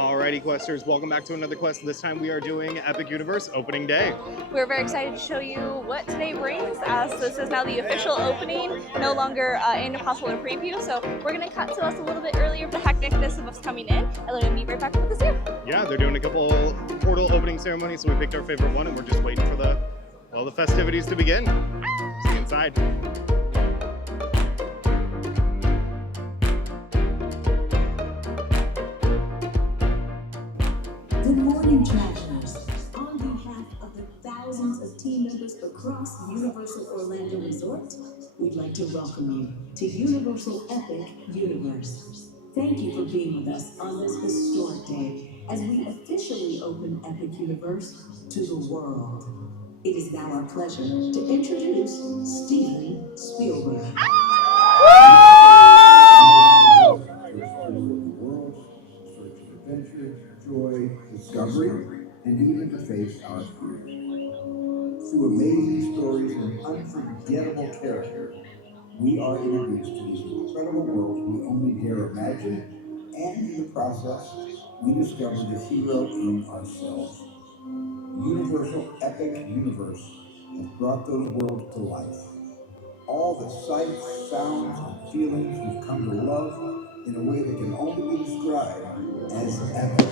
Alrighty, Questers, welcome back to another quest. This time we are doing Epic Universe opening day. We're very excited to show you what today brings, as this is now the official opening, no longer an impossible or preview. So we're going to cut to us a little bit earlier of the hecticness of us coming in, and then we'll be right back with this here. Yeah, they're doing a couple portal opening ceremonies, so we picked our favorite one, and we're just waiting for the festivities to begin. See you inside. Good morning, travelers. On behalf of the thousands of team members across Universal Orlando Resort, we'd like to welcome you to Universal Epic Universe. Thank you for being with us on this historic day as we officially open Epic Universe to the world. It is now our pleasure to introduce Steven Spielberg. Adventure, joy, discovery, and even to face our fears. Through amazing stories and unforgettable characters, we are introduced to these incredible worlds we only dare imagine, and in the process, we discover the hero in ourselves. Universal Epic Universe has brought those worlds to life. All the sights, sounds, and feelings we've come to love in a way that can only be described as epic.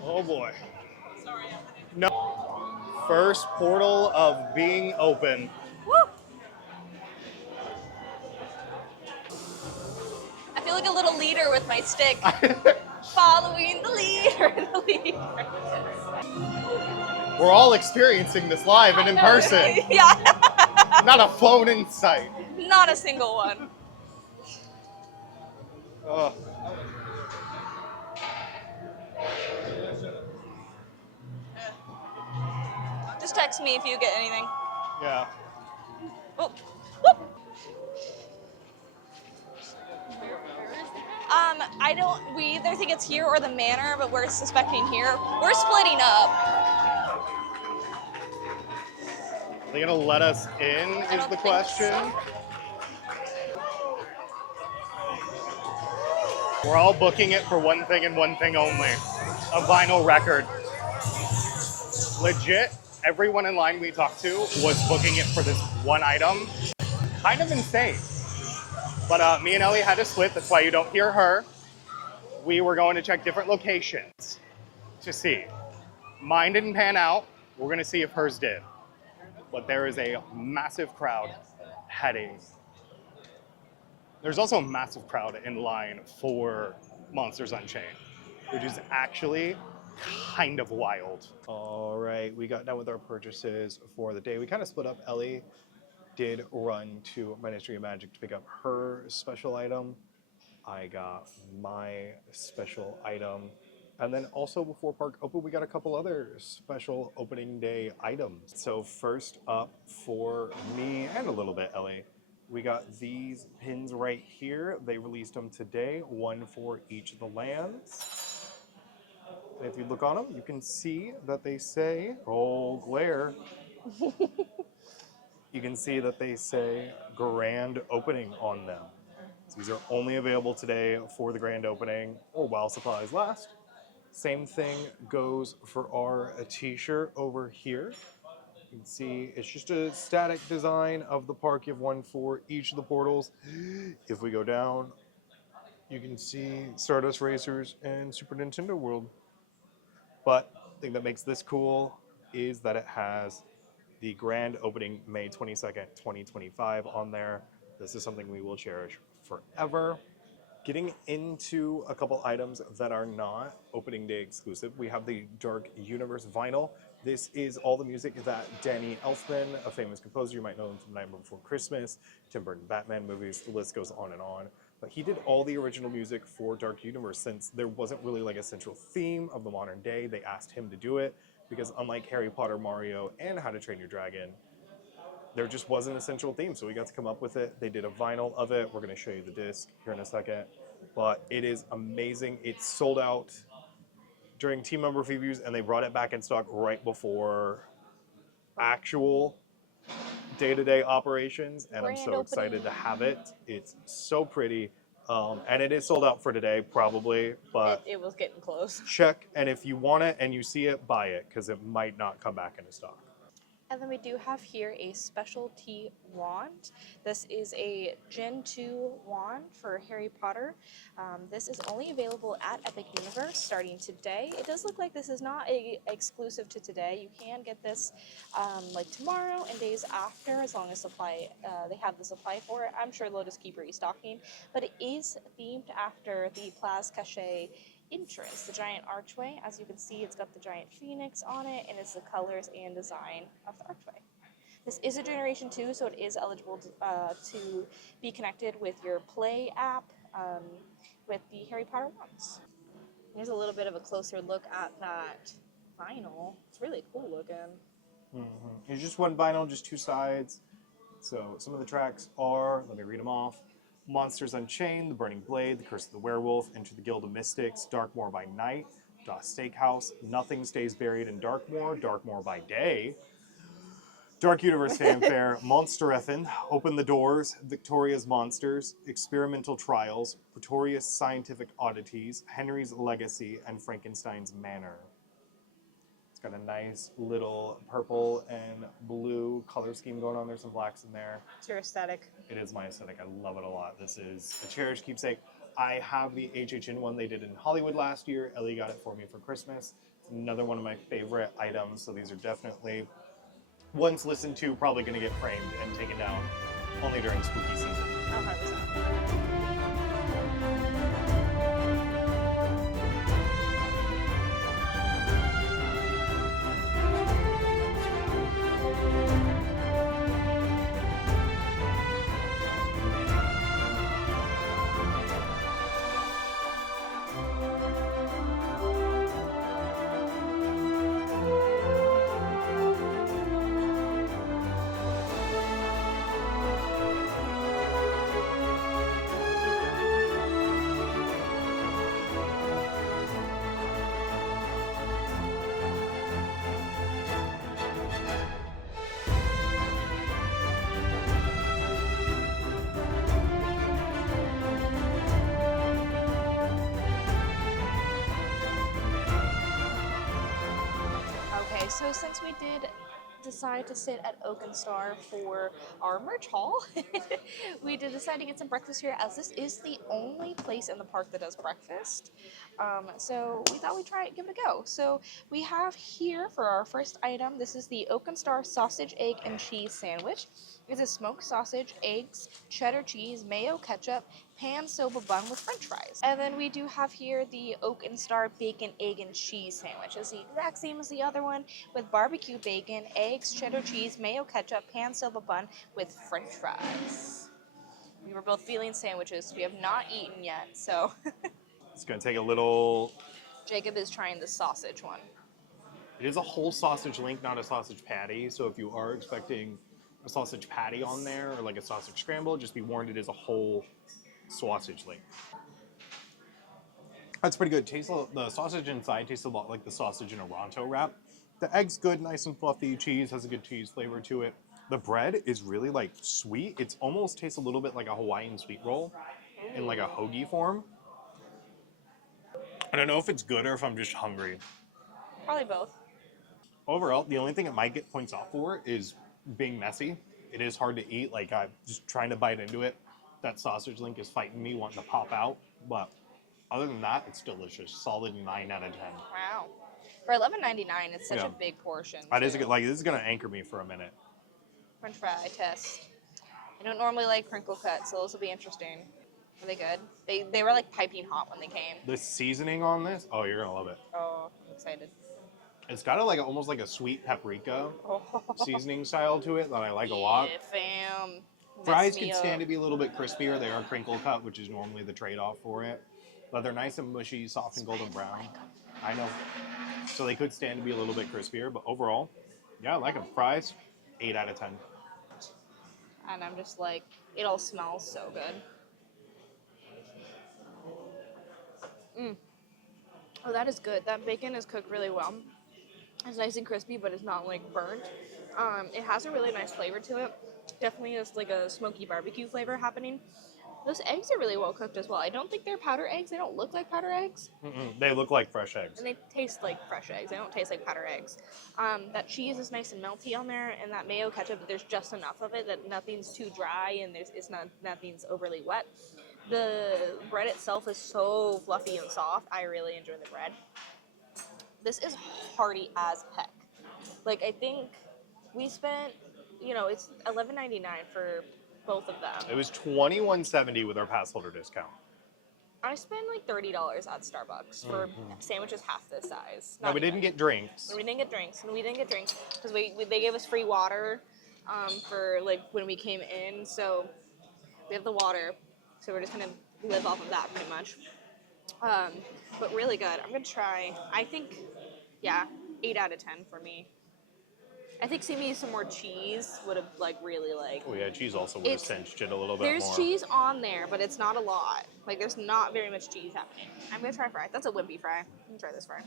Oh boy. No. First portal of being open. Woo! I feel like a little leader with my stick. Following the leader, We're all experiencing this live and in person. Yeah. Not a phone in sight. Not a single one. Oh. Just text me if you get anything. Yeah. Oh. Whoop. We either think it's here or the manor, but we're suspecting here. We're splitting up. Are they gonna let us in is the question. So. We're all booking it for one thing and one thing only. A vinyl record. Legit, everyone in line we talked to was booking it for this one item. Kind of insane. But me and Ellie had to split, that's why you don't hear her. We were going to check different locations to see. Mine didn't pan out. We're gonna see if hers did. But there is a massive crowd heading. There's also a massive crowd in line for Monsters Unchained, which is actually kind of wild. All right, we got done with our purchases for the day. We kind of split up. Ellie did run to Ministry of Magic to pick up her special item. I got my special item. And then also before Park opened, we got a couple other special opening day items. So first up for me and a little bit Ellie, we got these pins right here. They released them today, one for each of the lands. And if you look on them, you can see that they say, oh, glare. You can see that they say grand opening on them. So these are only available today for the grand opening or while supplies last. Same thing goes for our t-shirt over here. You can see it's just a static design of the park. You have one for each of the portals. If we go down, you can see Stardust Racers and Super Nintendo World. But the thing that makes this cool is that it has the grand opening May 22nd, 2025 on there. This is something we will cherish forever. Getting into a couple items that are not opening day exclusive, we have the Dark Universe vinyl. This is all the music that Danny Elfman, a famous composer, you might know him from Nightmare Before Christmas, Tim Burton Batman movies, the list goes on and on. But he did all the original music for Dark Universe. Since there wasn't really like a central theme of the modern day, they asked him to do it because unlike Harry Potter, Mario, and How to Train Your Dragon, there just wasn't a central theme, so we got to come up with it. They did a vinyl of it. We're going to show you the disc here in a second. But it is amazing. It's sold out during team member previews, and they brought it back in stock right before actual day-to-day operations, and I'm so excited to have it. It's so pretty, and it is sold out for today, probably, but It was getting close. check, and if you want it and you see it, buy it, because it might not come back into stock. And then we do have here a specialty wand. This is a Gen 2 wand for Harry Potter. This is only available at Epic Universe starting today. It does look like this is not exclusive to today. You can get this like tomorrow and days after, as long as they have the supply for it. I'm sure they'll just keep restocking. But it is themed after the Place Cachée entrance, the giant archway. As you can see, it's got the giant phoenix on it, and it's the colors and design of the archway. This is a Generation 2, so it is eligible to be connected with your Play app with the Harry Potter wands. Here's a little bit of a closer look at that vinyl. It's really cool looking. Mm-hmm. It's just one vinyl, just two sides. So some of the tracks are, let me read them off. Monsters Unchained, The Burning Blade, The Curse of the Werewolf, Into the Guild of Mystics, Darkmoor by Night, Das Steakhouse, Nothing Stays Buried in Darkmoor, Darkmoor by Day, Dark Universe Fanfare, Monstereffen, Open the Doors, Victoria's Monsters, Experimental Trials, Pretorius Scientific Oddities, Henry's Legacy, and Frankenstein's Manor. It's got a nice little purple and blue color scheme going on. There's some blacks in there. It's your aesthetic. It is my aesthetic. I love it a lot. This is a cherished keepsake. I have the HHN one they did in Hollywood last year. Ellie got it for me for Christmas. It's another one of my favorite items. So these are definitely, once listened to, probably going to get framed and taken down only during spooky season. 100%. So since we did decide to sit at Oak and Star for our merch haul, we did decide to get some breakfast here, as this is the only place in the park that does breakfast. So we thought we'd try it, give it a go. So we have here for our first item, this is the Oak and Star sausage, egg, and cheese sandwich. is a smoked sausage, eggs, cheddar cheese, mayo, ketchup, pan soba bun with french fries. And then we do have here the Oak and Star bacon, egg, and cheese sandwich. It's the exact same as the other one with barbecue bacon, eggs, cheddar cheese, mayo, ketchup, pan soba bun with french fries. We were both feeling sandwiches. We have not eaten yet, so It's gonna take a little. Jacob is trying the sausage one. It is a whole sausage link, not a sausage patty. So if you are expecting a sausage patty on there or like a sausage scramble, just be warned it is a whole sausage link. That's pretty good. The sausage inside tastes a lot like the sausage in a Ronto wrap. The egg's good, nice and fluffy. Cheese has a good cheese flavor to it. The bread is really like sweet. It's almost tastes a little bit like a Hawaiian sweet roll in like a hoagie form. I don't know if it's good or if I'm just hungry. Probably both. Overall, the only thing it might get points off for is being messy. It is hard to eat. Like, I'm just trying to bite into it. That sausage link is fighting me, wanting to pop out. But other than that, it's delicious. Solid 9 out of 10. Wow. For $11.99, it's such a big portion. It is like, this is going to anchor me for a minute. French fry test. I don't normally like crinkle cut, so this will be interesting. Are they good? They were like piping hot when they came. The seasoning on this, oh, you're going to love it. Oh, I'm excited. It's got almost like a sweet paprika Oh. seasoning style to it that I like a lot. Yeah, fam. Fries could stand to be a little bit crispier. They are crinkle cut, which is normally the trade-off for it. But they're nice and mushy, soft and golden brown. I know. So they could stand to be a little bit crispier, but overall, yeah, I like them. Fries, 8 out of 10. And I'm just like, it all smells so good. Oh, that is good. That bacon is cooked really well. It's nice and crispy, but it's not like burnt. It has a really nice flavor to it. Definitely is like a smoky barbecue flavor happening. Those eggs are really well cooked as well. I don't think they're powder eggs. They don't look like powder eggs. They look like fresh eggs. And they taste like fresh eggs. They don't taste like powder eggs. That cheese is nice and melty on there, and that mayo ketchup, there's just enough of it that nothing's too dry and nothing's overly wet. The bread itself is so fluffy and soft. I really enjoy the bread. This is hearty as heck. Like, I think we spent, it's $11.99 for both of them. It was $21.70 with our pass holder discount. I spent like $30 at Starbucks for sandwiches half this size. No, we didn't get drinks. We didn't get drinks, because they gave us free water for like when we came in. So we have the water, so we're just gonna live off of that pretty much. But really good. I'm gonna try. I think, 8 out of 10 for me. I think seeing me some more cheese would have really Oh yeah, cheese also would have cinched it a little bit more. There's cheese on there, but it's not a lot. Like, there's not very much cheese happening. I'm gonna try fry. That's a wimpy fry. I'm gonna try this fry.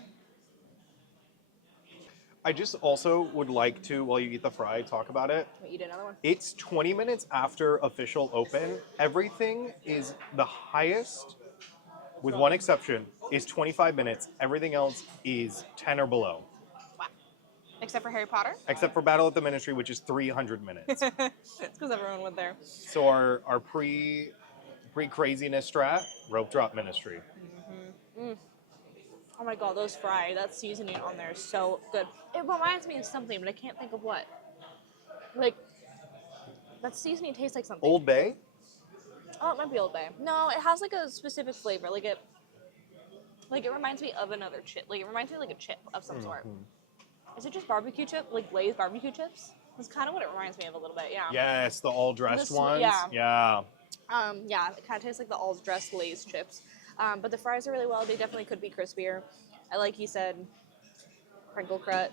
I just also would like to, while you eat the fry, talk about it. Can we eat another one? It's 20 minutes after official open. Everything is the highest, with one exception, is 25 minutes. Everything else is 10 or below. Wow. Except for Harry Potter? Except for Battle at the Ministry, which is 300 minutes. It's because everyone went there. So our pre-craziness strat, rope drop ministry. Oh my god, those fries, that seasoning on there is so good. It reminds me of something, but I can't think of what. Like, that seasoning tastes like something. Old Bay? Oh, it might be Old Bay. No, it has like a specific flavor. Like it reminds me of another chip. Like, it reminds me of like a chip of some sort. Is it just barbecue chip? Like Lay's barbecue chips? That's kind of what it reminds me of a little bit, yeah. Yes, the all-dressed ones. Yeah. Yeah. It kind of tastes like the all-dressed Lay's chips. But the fries are really well. They definitely could be crispier. Like you said, crinkle cut.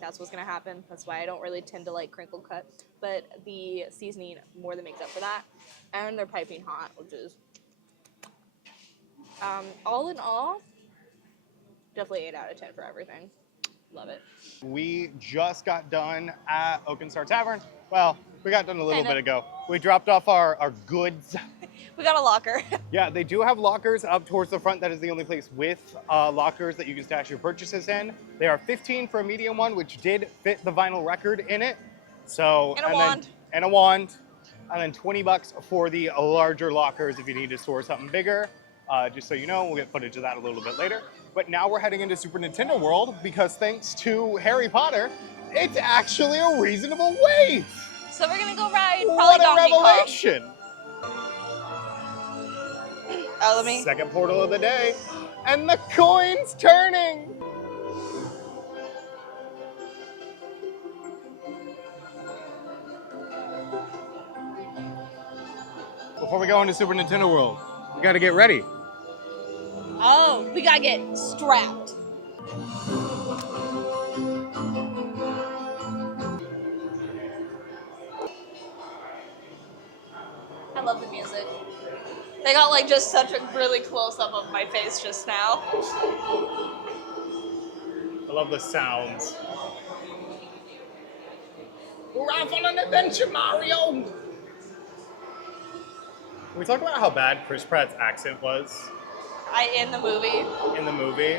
That's what's going to happen. That's why I don't really tend to like crinkle cut. But the seasoning more than makes up for that. And they're piping hot, which is... all in all, definitely 8 out of 10 for everything. Love it. We just got done at Oak and Star Tavern. Well, we got done a little bit ago. We dropped off our goods. We got a locker. Yeah, they do have lockers up towards the front. That is the only place with lockers that you can stash your purchases in. They are $15 for a medium one, which did fit the vinyl record in it. So And a wand. And a wand. And then $20 for the larger lockers if you need to store something bigger. Just so you know, we'll get footage of that a little bit later. But now we're heading into Super Nintendo World because thanks to Harry Potter, it's actually a reasonable wait. So we're gonna go ride probably What a Donkey Kong. revelation! Oh, let me. Second portal of the day, and the coin's turning! Before we go into Super Nintendo World, we gotta get ready. Oh, we gotta get strapped. I love the music. They got like just such a really close up of my face just now. I love the sounds. We're off on an adventure, Mario! Can we talk about how bad Chris Pratt's accent was In the movie. in the movie?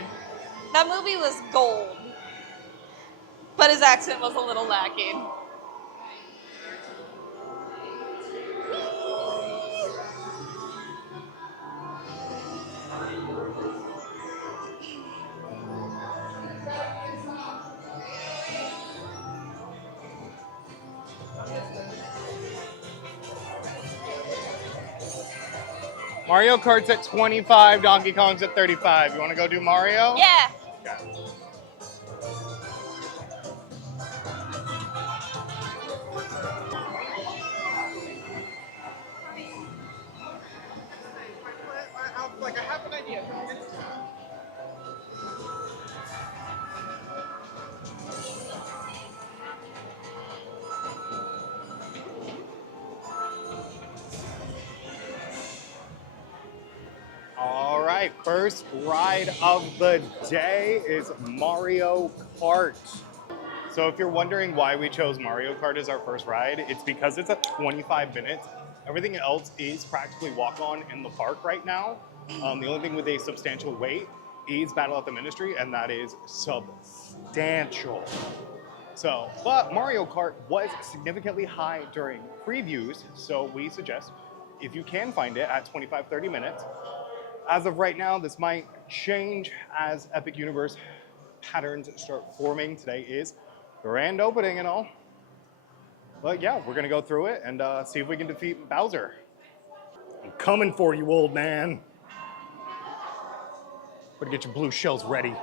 That movie was gold. But his accent was a little lacking. Mario Kart's at 25, Donkey Kong's at 35. You wanna go do Mario? Yeah. Okay. Like I have an idea. All right, first ride of the day is Mario Kart. So if you're wondering why we chose Mario Kart as our first ride, it's because it's at 25 minutes. Everything else is practically walk-on in the park right now. The only thing with a substantial wait is Battle at the Ministry, and that is substantial. So, but Mario Kart was significantly high during previews, so we suggest if you can find it at 25, 30 minutes. As of right now, this might change as Epic Universe patterns start forming. Today is grand opening and all. But yeah, we're gonna go through it and see if we can defeat Bowser. I'm coming for you, old man. Better get your blue shells ready.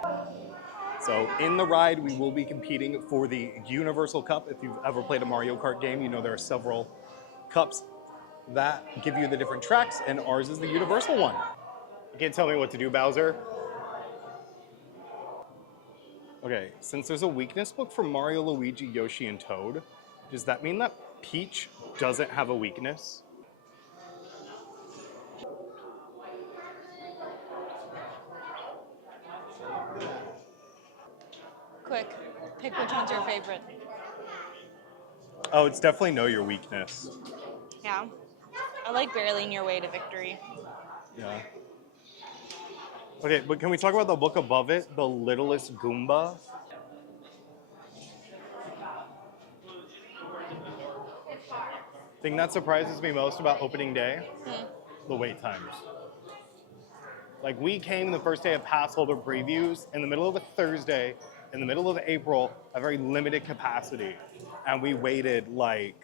So in the ride, we will be competing for the Universal Cup. If you've ever played a Mario Kart game, you know there are several cups that give you the different tracks, and ours is the Universal one. You can't tell me what to do, Bowser. Okay, since there's a weakness book for Mario, Luigi, Yoshi, and Toad, does that mean that Peach doesn't have a weakness? Quick, pick which one's your favorite. Oh, it's definitely Know Your Weakness. Yeah. I like barreling your way to victory. Yeah. Okay, but can we talk about the book above it, The Littlest Goomba? Thing that surprises me most about opening day, the wait times. Like we came the first day of pass holder previews in the middle of a Thursday, in the middle of April, a very limited capacity. And we waited like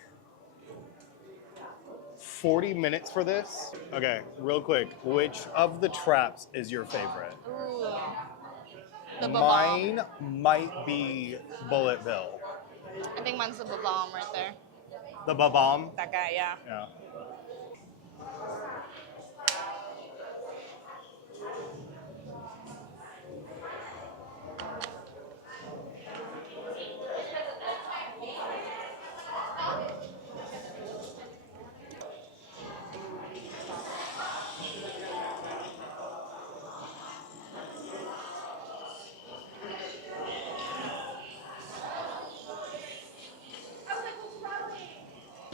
40 minutes for this. Okay, real quick, which of the traps is your favorite? Ooh. The Babam. Mine might be Bullet Bill. I think mine's the Babam right there. The Babam? That guy, yeah. Yeah.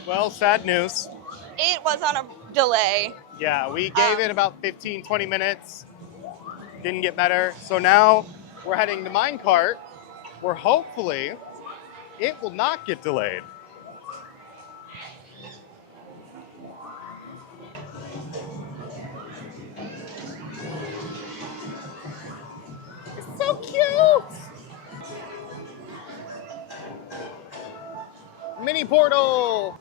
Well, sad news. It was on a delay. Yeah, we gave it about 15, 20 minutes. Didn't get better. So now we're heading to Minecart, where hopefully it will not get delayed. It's so cute! mini portal.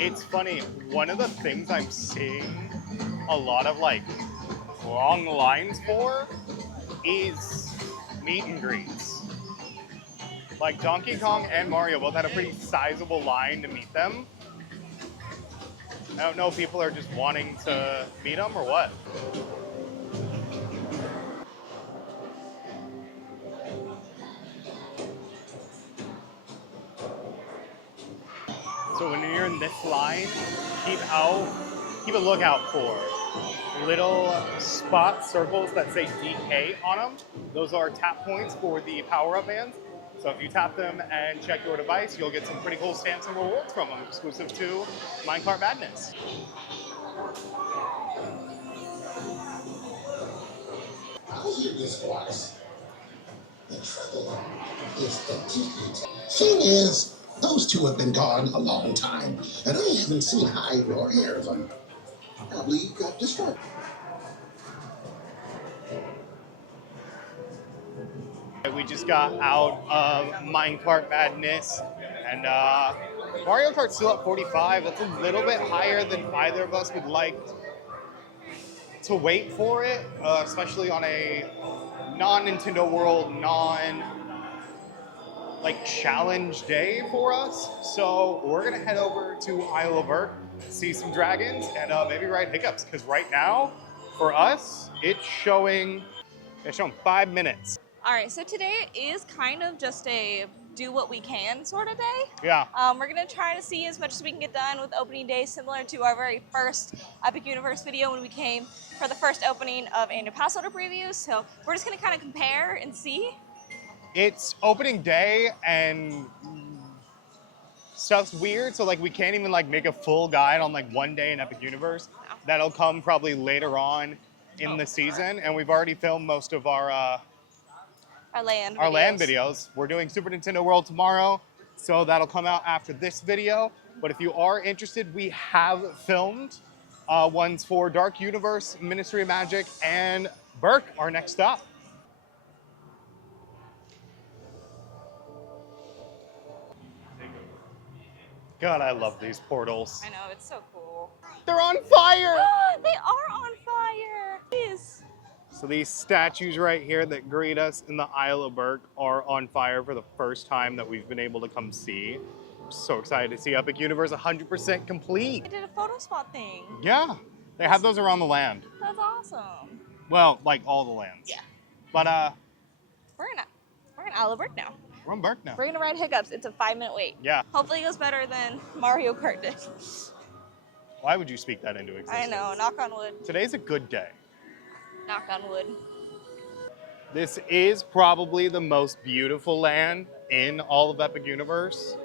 It's funny, one of the things I'm seeing a lot of like long lines for is meet and greets. Like Donkey Kong and Mario both had a pretty sizable line to meet them. I don't know if people are just wanting to meet them or what. So when you're in this line, keep a lookout for little spot circles that say DK on them. Those are tap points for the power-up bands. So if you tap them and check your device, you'll get some pretty cool stamps and rewards from them, exclusive to Minecart Madness. Thing is, those two have been gone a long time, and I haven't seen hide nor hair of them. Probably got destroyed. We just got out of Minecart Madness, and Mario Kart's still at 45. That's a little bit higher than either of us would like to wait for it, especially on a non-Nintendo World, challenge day for us. So we're gonna head over to Isle of Berk, see some dragons, and maybe ride Hiccups, because right now, for us, it's showing 5 minutes. All right, so today is kind of just a do what we can sort of day. Yeah. We're gonna try to see as much as we can get done with opening day, similar to our very first Epic Universe video when we came for the first opening of a new pass holder preview. So we're just gonna kind of compare and see. It's opening day and stuff's weird, so like we can't even like make a full guide on like one day in Epic Universe. No. That'll come probably later on in the season, and we've already filmed most of our land videos. We're doing Super Nintendo World tomorrow, so that'll come out after this video. But if you are interested, we have filmed ones for Dark Universe, Ministry of Magic, and Berk, our next stop. God, I love these portals. I know, it's so cool. They're on fire! They are on fire! Jeez. So these statues right here that greet us in the Isle of Berk are on fire for the first time that we've been able to come see. I'm so excited to see Epic Universe 100% complete. I did a photo spot thing. Yeah, they have those around the land. That's awesome. Well, like all the lands. Yeah. But We're in Isle of Berk now. we're on Berk now. We're gonna ride Hiccups. It's a 5-minute wait. Yeah. Hopefully it goes better than Mario Kart did. Why would you speak that into existence? I know, knock on wood. Today's a good day. Knock on wood. This is probably the most beautiful land in all of Epic Universe,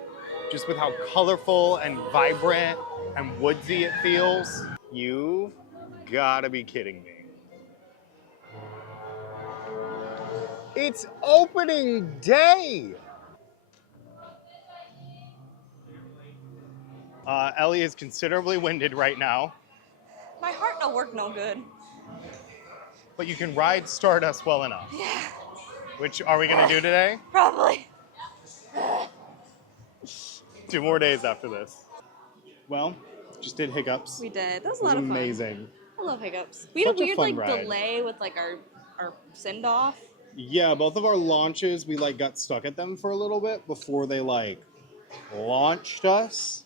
just with how colorful and vibrant and woodsy it feels. You gotta be kidding me. It's opening day! Ellie is considerably winded right now, My heart don't work no good. but you can ride Stardust well enough. Yeah, Which are we gonna do today? probably. 2 more days after this. Well, just did Hiccups. We did. That was It a was lot of fun. amazing. I love Hiccups. We had a Such a weird fun ride. delay with our send off. Yeah, both of our launches, we got stuck at them for a little bit before they launched us.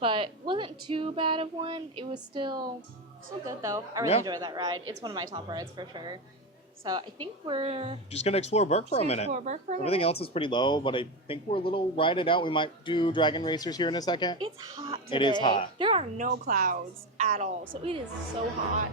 But wasn't too bad of one. It was still good though. I really Yeah. enjoyed that ride. It's one of my top rides for sure. So I think we're Just gonna explore Berk for a minute. Everything else is pretty low, but I think we're a little rided out. We might do Dragon Racers here in a second. It's hot today. It is hot. There are no clouds at all, so it is so hot.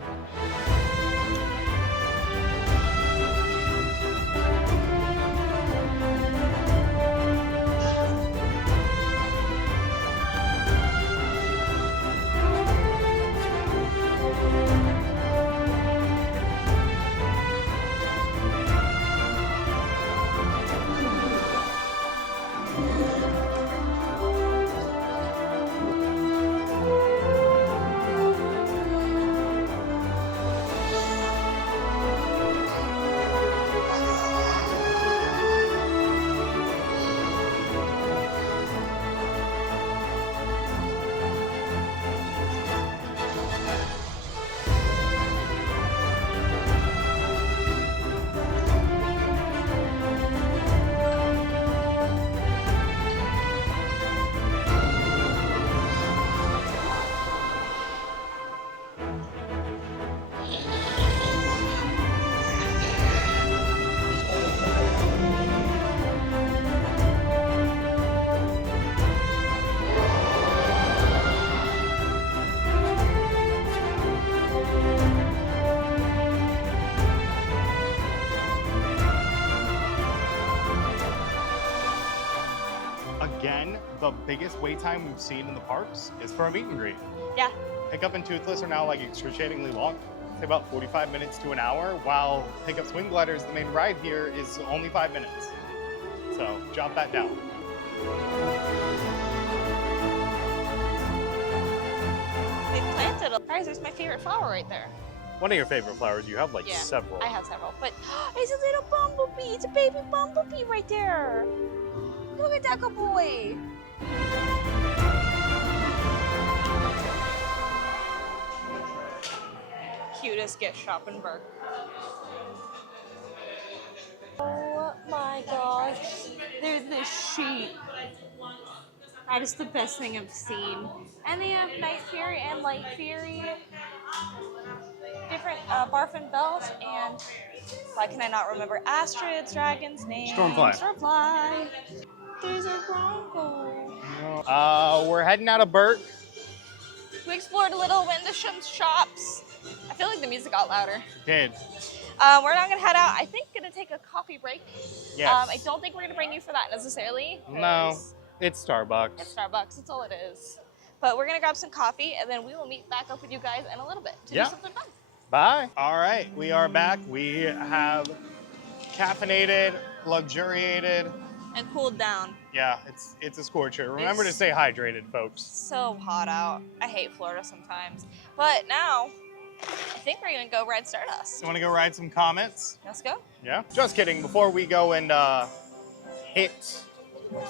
Again, the biggest wait time we've seen in the parks is for a meet and greet. Yeah. Pickup and Toothless are now like excruciatingly long. It's about 45 minutes to an hour, while Pickup Swing Gliders, the main ride here, is only 5 minutes. So jot that down. They planted a... Guys, there's my favorite flower right there. One of your favorite flowers, you have like Yeah, several. I have several, but it's a little bumblebee. It's a baby bumblebee right there. Look at that good boy. Cutest gift shop in Burke. Oh my gosh. There's this sheep. That is the best thing I've seen. And they have Night Fairy and Light Fairy. Different Barf and Belt, and why can I not remember Astrid's dragon's name? Stormfly. Stormfly. There's a Bronco. We're heading out of Burke. We explored a little Windlesham shops. I feel like the music got louder. Did. We're not gonna head out. I think gonna take a coffee break. Yes. I don't think we're gonna bring you for that necessarily. No, it's Starbucks. It's Starbucks. That's all it is. But we're gonna grab some coffee, and then we will meet back up with you guys in a little bit to do something fun. Bye. All right, we are back. We have caffeinated, luxuriated. And cooled down. Yeah, it's a scorcher. Remember to stay hydrated, folks. So hot out. I hate Florida sometimes. But now, I think we're gonna go ride Stardust. You want to go ride some Comets? Let's go. Yeah. Just kidding. Before we go and hit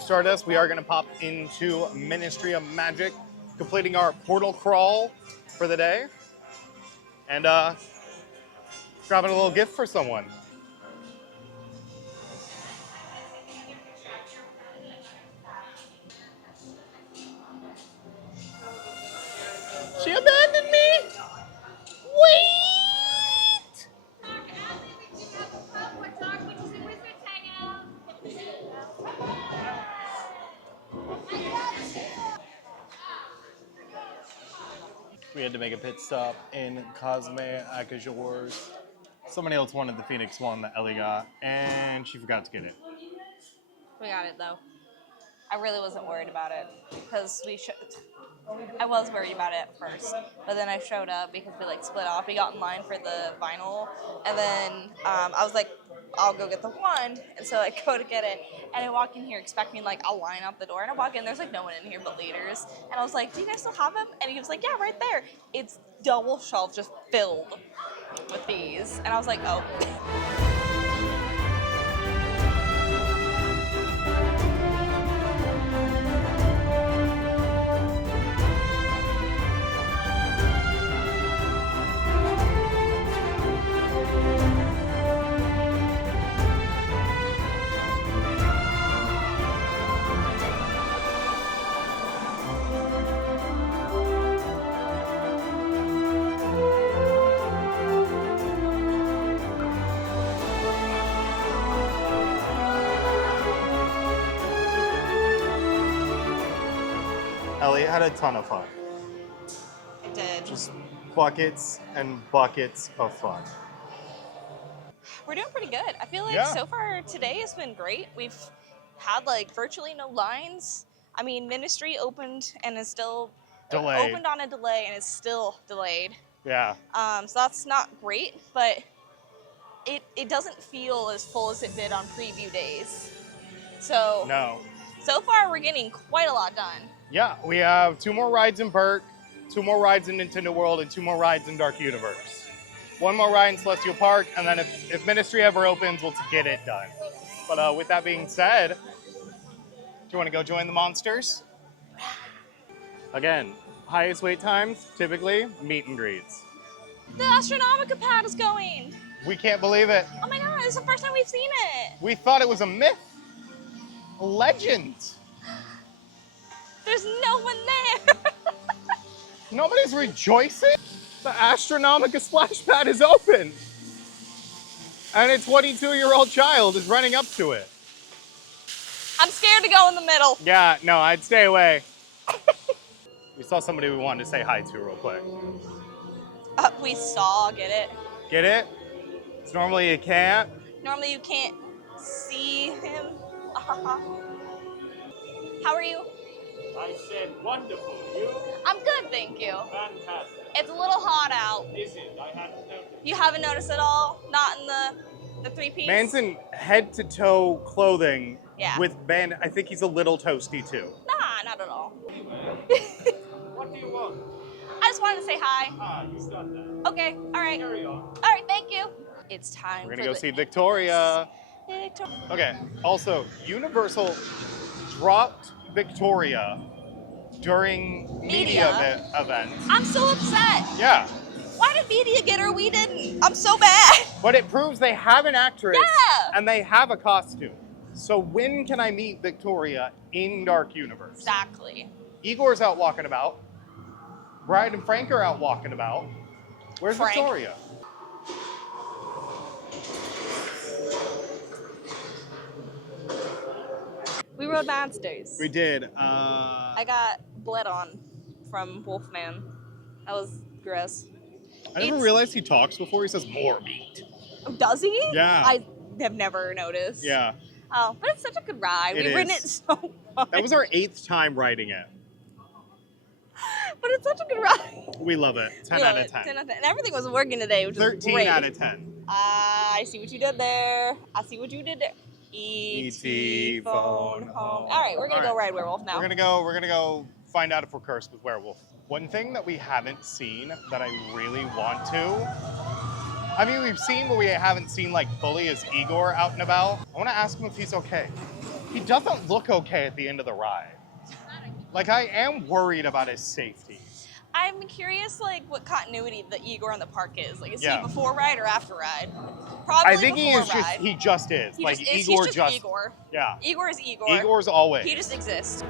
Stardust, we are going to pop into Ministry of Magic, completing our portal crawl for the day, and grabbing a little gift for someone. She abandoned me? Wait! We had to make a pit stop in Cosme Akajor's. Somebody else wanted the Phoenix one that Ellie got, and she forgot to get it. We got it though. I really wasn't worried about it because I was worried about it at first, but then I showed up because we like split off. We got in line for the vinyl, and then I was like, I'll go get the one, and so I go to get it, and I walk in here expecting like a line out the door, and I walk in, there's like no one in here but leaders, and I was like, do you guys still have them? And he was like, yeah, right there. It's double shelf just filled with these, and I was like, oh. Ellie had a ton of fun. I did. Just buckets and buckets of fun. We're doing pretty good. I feel like so far today has been great. We've had like virtually no lines. I mean, Ministry opened and is still Delayed. opened on a delay and is still delayed. Yeah. So that's not great, but it doesn't feel as full as it did on preview days. So so far we're getting quite a lot done. Yeah, we have 2 more rides in Burke, 2 more rides in Nintendo World, and 2 more rides in Dark Universe. 1 more ride in Celestial Park, and then if Ministry ever opens, we'll get it done. But with that being said, do you want to go join the monsters? Again, highest wait times, typically meet and greets. The Astronomica pad is going. We can't believe it. Oh my god, this is the first time we've seen it. We thought it was a myth, a legend. There's no one there. Nobody's rejoicing. The Astronomica splash pad is open. And a 22-year-old child is running up to it. I'm scared to go in the middle. Yeah, no, I'd stay away. We saw somebody we wanted to say hi to real quick. We saw, get it? Get it? It's normally you can't. Normally you can't see him. How How are you? I said wonderful. You? I'm good, thank you. Fantastic. It's a little hot out. Is it? I hadn't noticed. You haven't noticed at all? Not in the three-piece? Man's in head-to-toe clothing Yeah. with Ben. I think he's a little toasty too. Nah, not at all. What do you want? I just wanted to say hi. Ah, you got that. Okay, all right. Carry on. All right, thank you. It's time We're for gonna go the see Victoria. Okay, also, Universal dropped Victoria during media events. I'm so upset. Yeah, Why did media get her? We didn't. I'm so mad. but it proves they have an actress Yeah. and they have a costume. So when can I meet Victoria in Dark Universe? Exactly. Igor's out walking about. Bride and Frank are out walking about. Where's Frank. Victoria? We rode monsters. We did. I got bled on from Wolfman. That was gross. I never realized he talks before he says more meat. Does he? Yeah. I have never noticed. Yeah. Oh, but it's such a good ride. It We've ridden is. it so much. That was our 8th time riding it. But it's such a good ride. We love it. 10 We out love of it. 10. 10 out of 10. And everything was working today, which is 13 great. out of 10. I see what you did there. I see what you did there. E.T. phone home. All right, we're gonna All go right. ride werewolf now. We're gonna go find out if we're cursed with werewolf. One thing that we haven't seen that I really want to. I mean, we've seen, but we haven't seen like fully is Igor out and about. I want to ask him if he's okay. He doesn't look okay at the end of the ride. Like, I am worried about his safety. I'm curious, like, what continuity the Igor in the park is. Like, is Yeah. he before ride or after ride? Probably I think he before is just, ride. he just is. He Like, just is. Igor He's just Igor. Yeah. Igor is Igor. Igor's always. He just exists.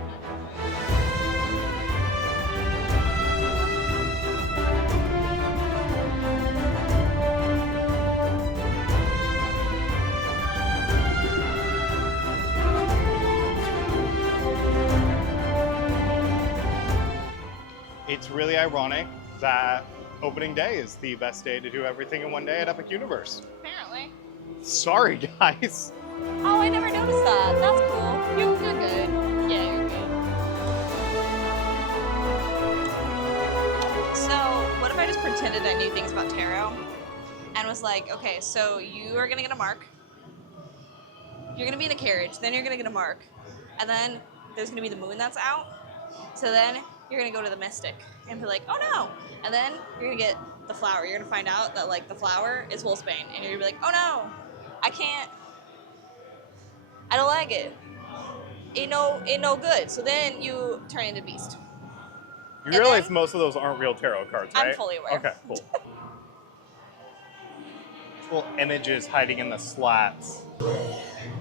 It's really ironic that opening day is the best day to do everything in one day at Epic Universe. Apparently. Sorry, guys. Oh, I never noticed that. That's cool. You're good. Yeah, you're good. So, what if I just pretended I knew things about tarot and was like, okay, so you are gonna get a mark. You're gonna be in a carriage, then you're gonna get a mark, and then there's gonna be the moon that's out. So then you're gonna go to the mystic and be like, oh no, and then you're gonna get the flower. You're gonna find out that like the flower is Wolfsbane, and you're gonna be like, oh no, I can't. I don't like it. Ain't no good. So then you turn into beast. You And realize then- most of those aren't real tarot cards, right? I'm fully aware. Okay, cool. Little images hiding in the slats.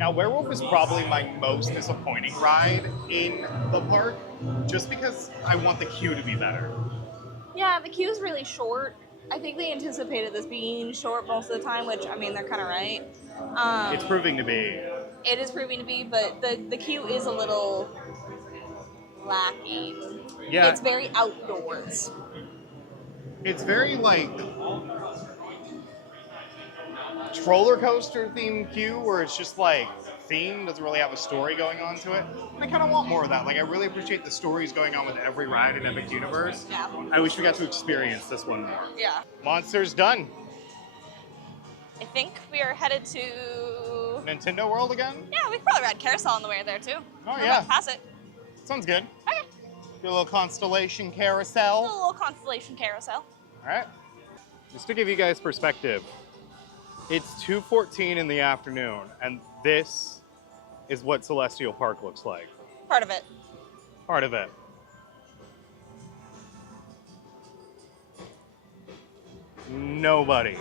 Now, Werewolf is probably my most disappointing ride in the park, just because I want the queue to be better. Yeah, the queue's really short. I think they anticipated this being short most of the time, which I mean they're kind of right. It's proving to be. It is proving to be, but the queue is a little lacking. Yeah. It's very outdoors. It's very like roller coaster themed queue, where it's just like theme, doesn't really have a story going on to it. And I kind of want more of that. Like, I really appreciate the stories going on with every ride in Epic Universe. Yeah. I wish we got to experience this one more. Yeah. Monsters done. I think we are headed to. Nintendo World again? Yeah, we could probably ride carousel on the way there too. Oh, We're yeah. about to pass it. Sounds good. Okay. Do a little constellation A carousel. little constellation carousel. All right. Just to give you guys perspective, it's 2:14 in the afternoon, and this is what Celestial Park looks like. Part of it. Part of it. Nobody.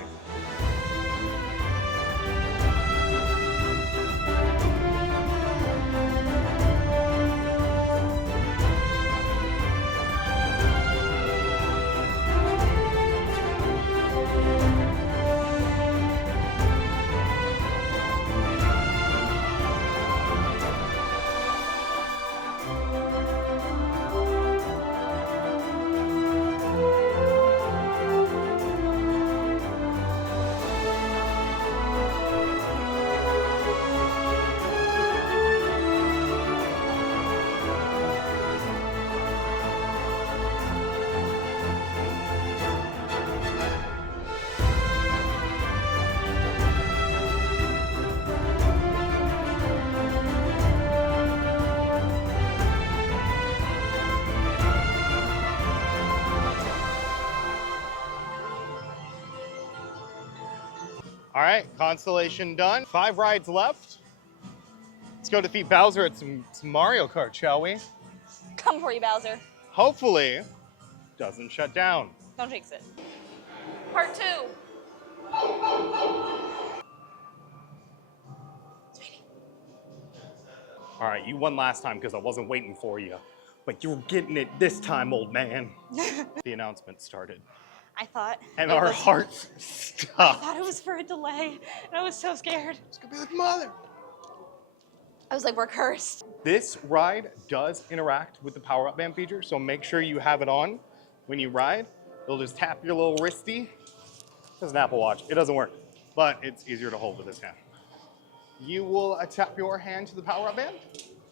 All right, Constellation done. 5 rides left. Let's go defeat Bowser at some Mario Kart, shall we? Come for you, Bowser. Hopefully, doesn't shut down. Don't jinx it. Part 2. All right, you won last time because I wasn't waiting for you. But you're getting it this time, old man. The announcement started. I thought. And it our was- hearts I stopped. thought it was for a delay, and I was so scared. It's gonna be like, mother. I was like, we're cursed. This ride does interact with the power-up band feature, so make sure you have it on when you ride. It'll just tap your little wristy. It's an Apple Watch. It doesn't work, but it's easier to hold with this hand. You will tap your hand to the power-up band,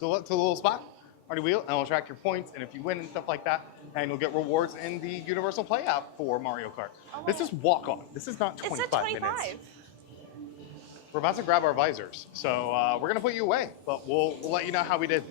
to the little spot on your wheel, and it'll track your points, and if you win and stuff like that, and you'll get rewards in the Universal Play app for Mario Kart. Oh, This is walk-on. This is not It 25 said 25. minutes. We're about to grab our visors, so we're gonna put you away, but we'll let you know how we did.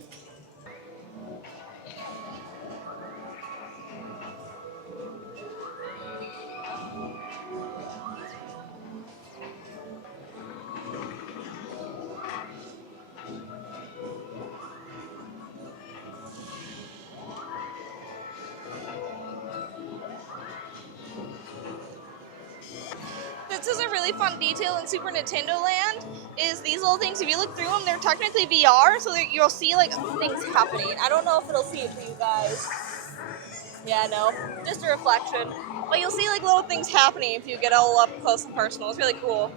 This is a really fun detail in Super Nintendo Land, is these little things, if you look through them, they're technically VR, so that you'll see like things happening. I don't know if it'll see it for you guys. Yeah, no, just a reflection. But you'll see like little things happening if you get all up close and personal. It's really cool.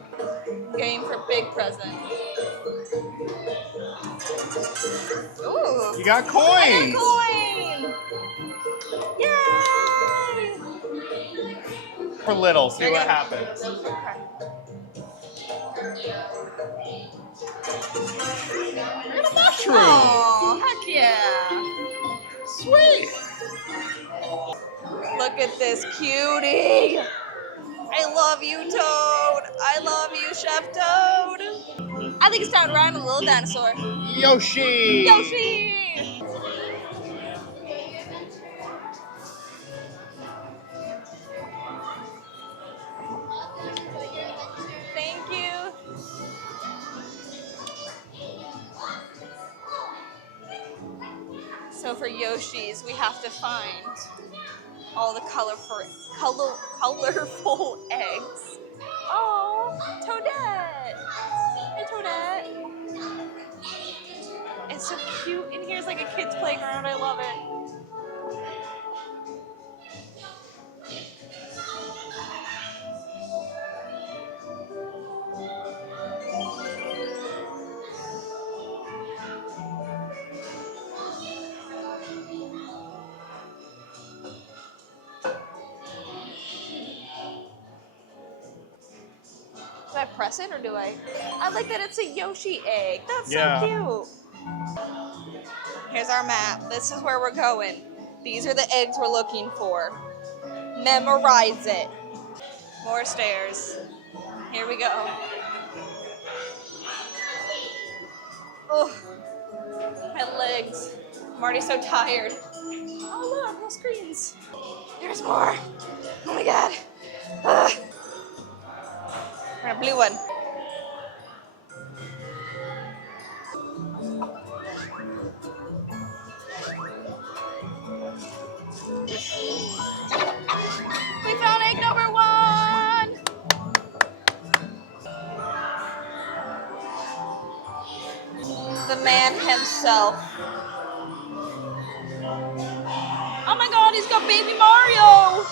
Game for big present. Ooh. You got I coins! got a coin! Yay! For little, see what Okay. happens. Okay. Look at a mushroom! Oh, heck yeah! Sweet! Look at this cutie! I love you, Toad! I love you, Chef Toad! I think it's time to ride on a little dinosaur. Yoshi! Yoshi! Thank you. So for Yoshis, we have to find all the colorful eggs. Oh, Toadette! Hey, Toadette. It's so cute. And here's like a kid's playground. I love it. Do I press it or do I? I like that it's a Yoshi egg. That's Yeah. so cute. Here's our map. This is where we're going. These are the eggs we're looking for. Memorize it. More stairs. Here we go. Oh, my legs. I'm already so tired. Oh look, no screens. There's more. Oh my god. Ugh. A blue one. We found egg number 1! The man himself. Oh my god, he's got baby Mario!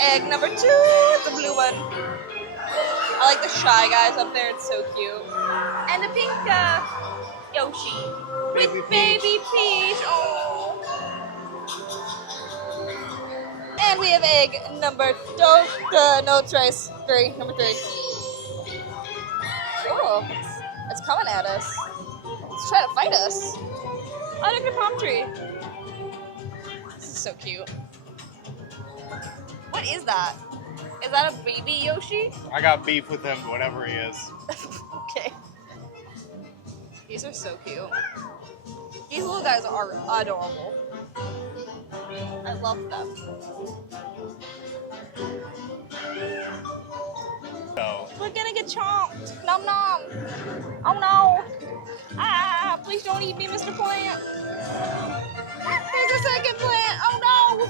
Egg number 2, the blue one. I like the Shy Guys up there, it's so cute. And the pink Yoshi. Baby With Baby Peach. Oh. And we have egg number no, it's rice. 3, number 3. Oh, it's coming at us. It's trying to fight us. Oh, look at the palm tree. This is so cute. What is that? Is that a baby Yoshi? I got beef with him, whatever he is. Okay. These are so cute. These little guys are adorable. I love them. So, We're gonna get chomped. Nom nom. Oh no. Ah, please don't eat me, Mr. Plant. There's a second plant. Oh no.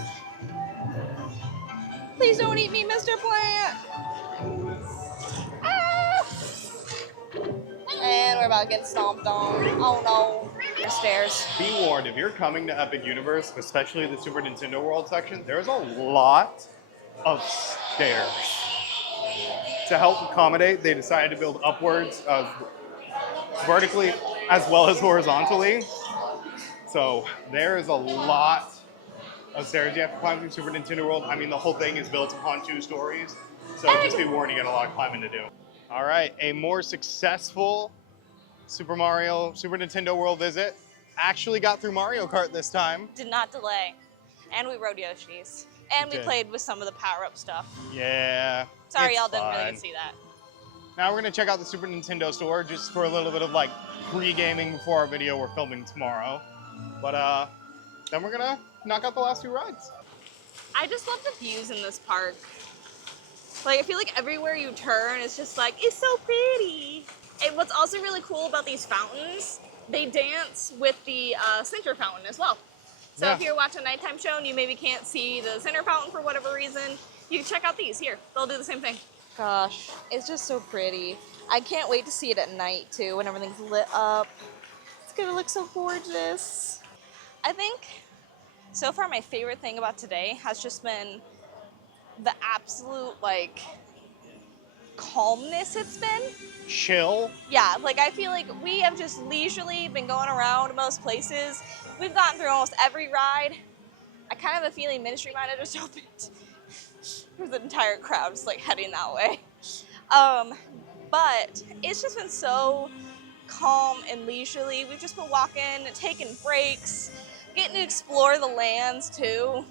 Please don't eat me, Mr. Plant. Ah. And we're about to get stomped on. Oh no. The stairs. be warned, if you're coming to Epic Universe, especially the Super Nintendo World section, there's a lot of stairs. To help accommodate, they decided to build upwards, vertically as well as horizontally. So there is a lot of stairs you have to climb through Super Nintendo World. I mean, the whole thing is built upon 2 stories. So just be warned, you got a lot of climbing to do. All right, a more successful Super Nintendo World visit. Actually got through Mario Kart this time. Did not delay. And we rode Yoshi's. And we played with some of the power-up stuff. Yeah. Sorry, it's y'all didn't really fun. get to see that. Now we're gonna check out the Super Nintendo store just for a little bit of like pre-gaming before our video we're filming tomorrow. But then we're gonna knock out the last 2 rides. I just love the views in this park. Like, I feel like everywhere you turn, it's just like, it's so pretty. And what's also really cool about these fountains, they dance with the center fountain as well. So if you're watching a nighttime show and you maybe can't see the center fountain for whatever reason, you can check out these here. They'll do the same thing. Gosh, it's just so pretty. I can't wait to see it at night too, when everything's lit up. It's gonna look so gorgeous. I think so far my favorite thing about today has just been the absolute like calmness it's been. Chill. Yeah, like I feel like we have just leisurely been going around most places. We've gotten through almost every ride. I kind of have a feeling Ministry might have just opened. There's an entire crowd just like heading that way. But it's just been so calm and leisurely. We've just been walking, taking breaks, getting to explore the lands too.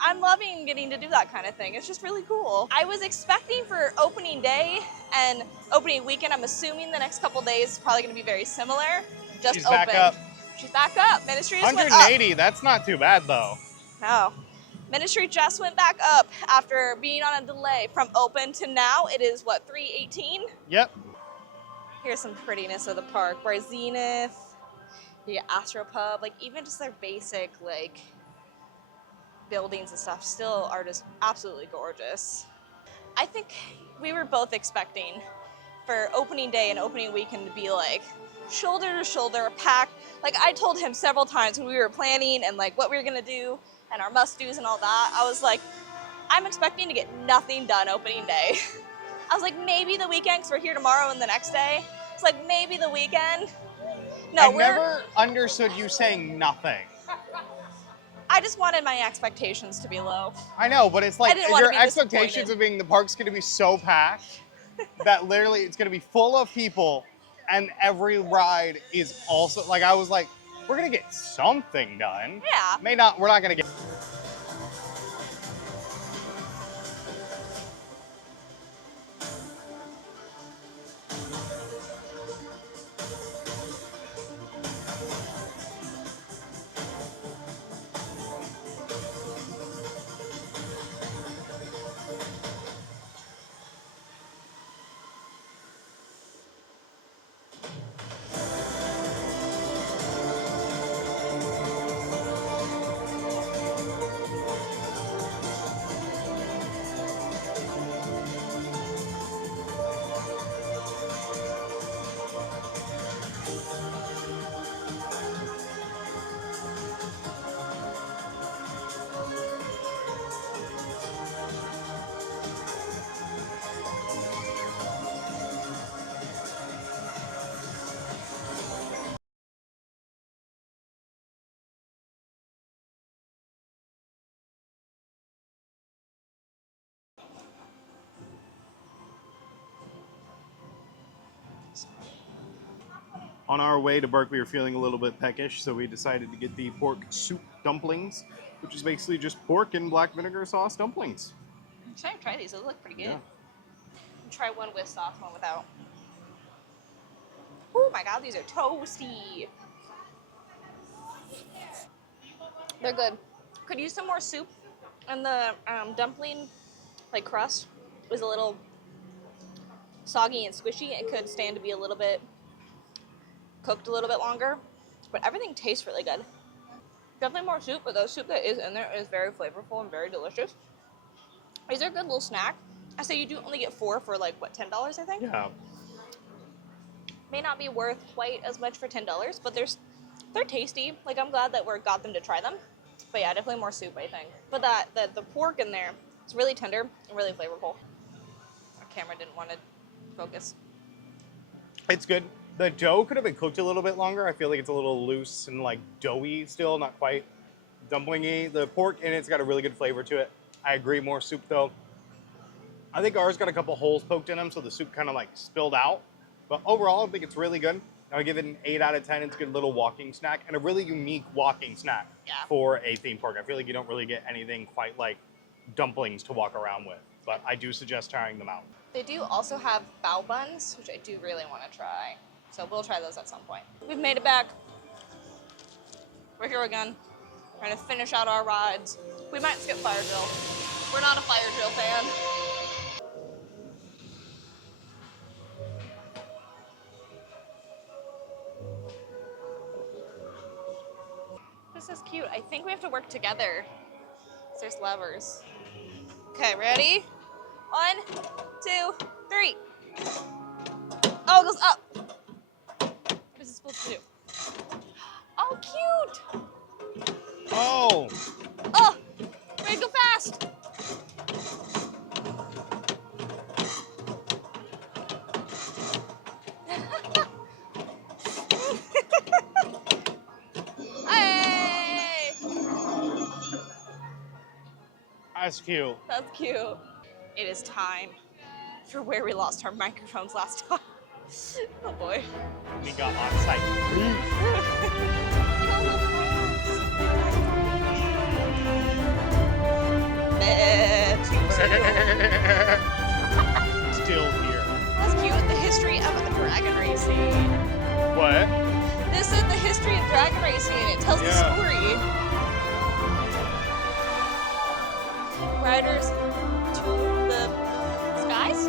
I'm loving getting to do that kind of thing. It's just really cool. I was expecting for opening day and opening weekend, I'm assuming the next couple days is probably gonna be very similar. Just She's open. back up. She's back up. Ministry just went up. 180, that's not too bad though. No. Ministry just went back up after being on a delay from open to now. It is what, 3:18? Yep. Here's some prettiness of the park. Where Zenith, you get Astropub, like even just their basic like buildings and stuff still are just absolutely gorgeous. I think we were both expecting for opening day and opening weekend to be like shoulder to shoulder packed. Like I told him several times when we were planning and like what we were gonna do and our must-dos and all that, I was like, I'm expecting to get nothing done opening day. I was like, maybe the weekend, because we're here tomorrow and the next day. It's like, maybe the weekend. No, I've never understood you saying nothing. I just wanted my expectations to be low. I know, but it's I like didn't want to your be expectations disappointed. of being the park's gonna be so packed that literally it's gonna be full of people and every ride is also, like I was like, we're gonna get something done. Yeah. We're not gonna get. On our way to Berkeley, we were feeling a little bit peckish, so we decided to get the pork soup dumplings, which is basically just pork and black vinegar sauce dumplings. I'm excited to try these. They look pretty good. Yeah. Try one with sauce, one without. Oh my god, these are toasty. They're good. Could use some more soup in the dumpling like crust is a little soggy and squishy. It could stand to be a little bit cooked a little bit longer, but everything tastes really good. Definitely more soup, but the soup that is in there is very flavorful and very delicious. These are a good little snack. I say you do only get 4 for like, what, $10, I think? Yeah. May not be worth quite as much for $10, but they're tasty. Like, I'm glad that we got them to try them. But yeah, definitely more soup, I think. But the pork in there, it's really tender and really flavorful. My camera didn't want to focus. It's good. The dough could have been cooked a little bit longer. I feel like it's a little loose and like doughy still, not quite dumplingy. The pork in it's got a really good flavor to it. I agree, more soup though. I think ours got a couple holes poked in them, so the soup kind of like spilled out. But overall, I think it's really good. I would give it an 8 out of 10. It's a good little walking snack and a really unique walking snack for a theme park. I feel like you don't really get anything quite like dumplings to walk around with, but I do suggest trying them out. They do also have bao buns, which I do really want to try. So we'll try those at some point. We've made it back. We're here again. We're gonna finish out our rides. We might skip fire drill. We're not a fire drill fan. This is cute. I think we have to work together. There's levers. Okay, ready? 1, 2, 3. Oh, it goes up. What is it supposed to do? Oh, cute. Oh, Oh, way to go fast. Hey! that's cute. That's cute. It is time for where we lost our microphones last time. Oh boy. We got on site. Still here. That's cute. The history of the dragon racing. What? This is the history of dragon racing, and it tells the story. Riders to the skies.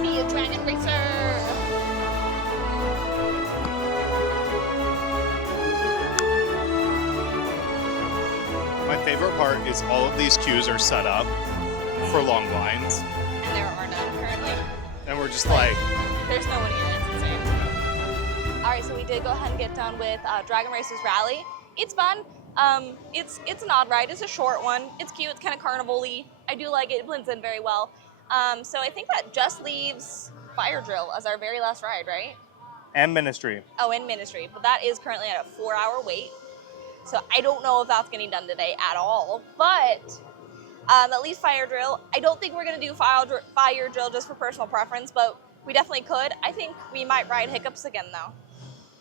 Be a dragon racer. My favorite part is all of these queues are set up for long lines, And there are none currently. and we're just like, There's no one here. It's insane. All right, so we did go ahead and get done with Dragon Racers Rally. It's fun. It's an odd ride. It's a short one. It's cute. It's kind of carnival-y. I do like it. It blends in very well. So I think that just leaves Fire Drill as our very last ride, right? and Ministry. Oh, and Ministry. But that is currently at a 4-hour wait. So I don't know if that's getting done today at all. But at least Fire Drill. I don't think we're going to do Fire Drill just for personal preference, but we definitely could. I think we might ride Hiccups again, though.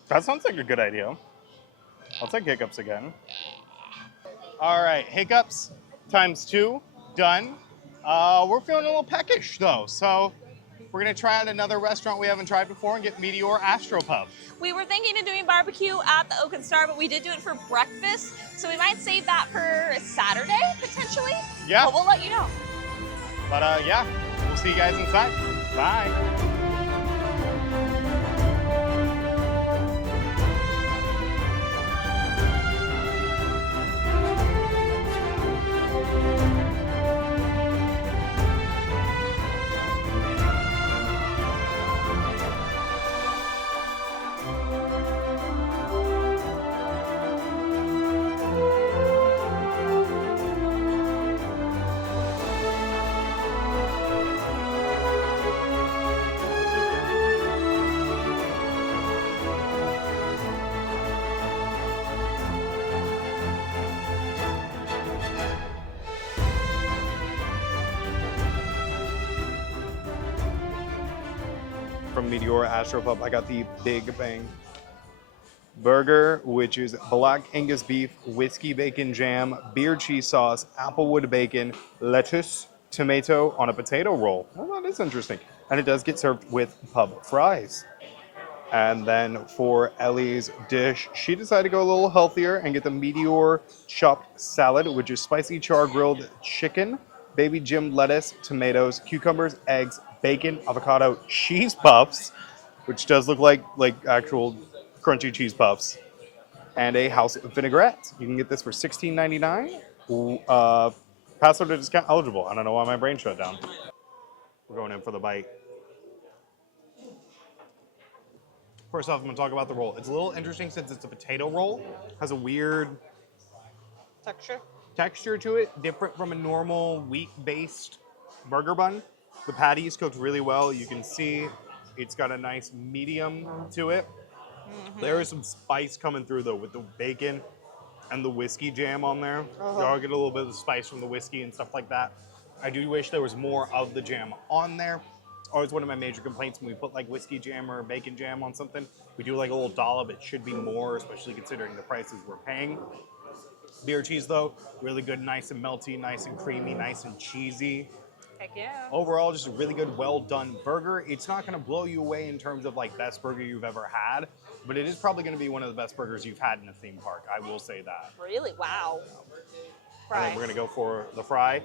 That sounds like a good idea. I'll take Hiccups again. All right, Hiccups ×2, done. We're feeling a little peckish though, so we're gonna try out another restaurant we haven't tried before and get Meteor Astropub. We were thinking of doing barbecue at the Oak and Star, but we did do it for breakfast, so we might save that for Saturday, potentially. Yeah. But we'll let you know. But yeah, we'll see you guys inside. Bye. From Meteor Astropub, I got the Big Bang burger, which is black Angus beef, whiskey bacon jam, beer cheese sauce, applewood bacon, lettuce, tomato on a potato roll. Well, that is interesting. And it does get served with pub fries. And then for Ellie's dish, she decided to go a little healthier and get the Meteor chopped salad, which is spicy char grilled chicken, baby Jim lettuce, tomatoes, cucumbers, eggs, bacon, avocado, cheese puffs, which does look like actual crunchy cheese puffs, and a house vinaigrette. You can get this for $16.99. Pass order discount eligible. I don't know why my brain shut down. We're going in for the bite. First off, I'm gonna talk about the roll. It's a little interesting since it's a potato roll. Has a weird texture to it, different from a normal wheat-based burger bun. The patty is cooked really well. You can see it's got a nice medium to it. There is some spice coming through though with the bacon and the whiskey jam on there. Y'all get a little bit of the spice from the whiskey and stuff like that. I do wish there was more of the jam on there. It's always one of my major complaints when we put like whiskey jam or bacon jam on something. We do like a little dollop. It should be more, especially considering the prices we're paying. Beer cheese though, really good, nice and melty, nice and creamy, nice and cheesy. Heck yeah. Overall, just a really good, well done burger. It's not gonna blow you away in terms of like best burger you've ever had, but it is probably gonna be one of the best burgers you've had in a theme park. I will say that. Really? Wow. And then we're gonna go for the fry.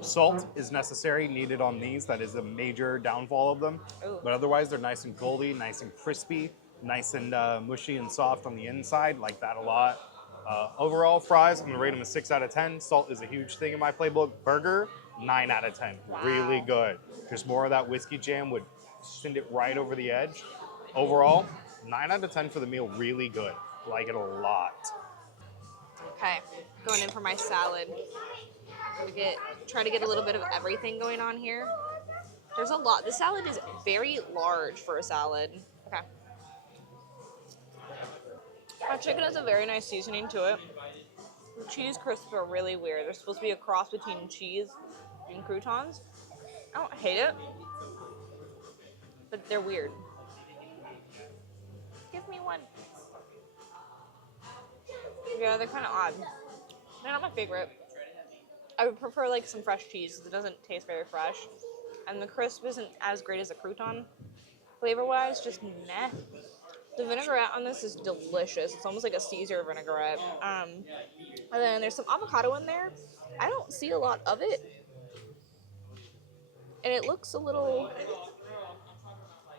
Salt is necessary, needed on these. That is a major downfall of them. Ooh. But otherwise, they're nice and goldy, nice and crispy, nice and mushy and soft on the inside. Like that a lot. Overall, fries, I'm gonna rate them a 6 out of 10. Salt is a huge thing in my playbook. Burger, 9 out of 10. Wow. Really good. Just more of that whiskey jam would send it right over the edge. Overall, 9 out of 10 for the meal. Really good. Like it a lot. Okay, going in for my salad. Try to get a little bit of everything going on here. There's a lot. The salad is very large for a salad. Okay. Our chicken has a very nice seasoning to it. The cheese crisps are really weird. They're supposed to be a cross between cheese and croutons. I don't hate it, but they're weird. Give me one. Yeah, they're kind of odd. They're not my favorite. I would prefer like some fresh cheese because it doesn't taste very fresh. And the crisp isn't as great as a crouton. Flavor-wise, just meh. The vinaigrette on this is delicious. It's almost like a Caesar vinaigrette. And then there's some avocado in there. I don't see a lot of it. And it looks a little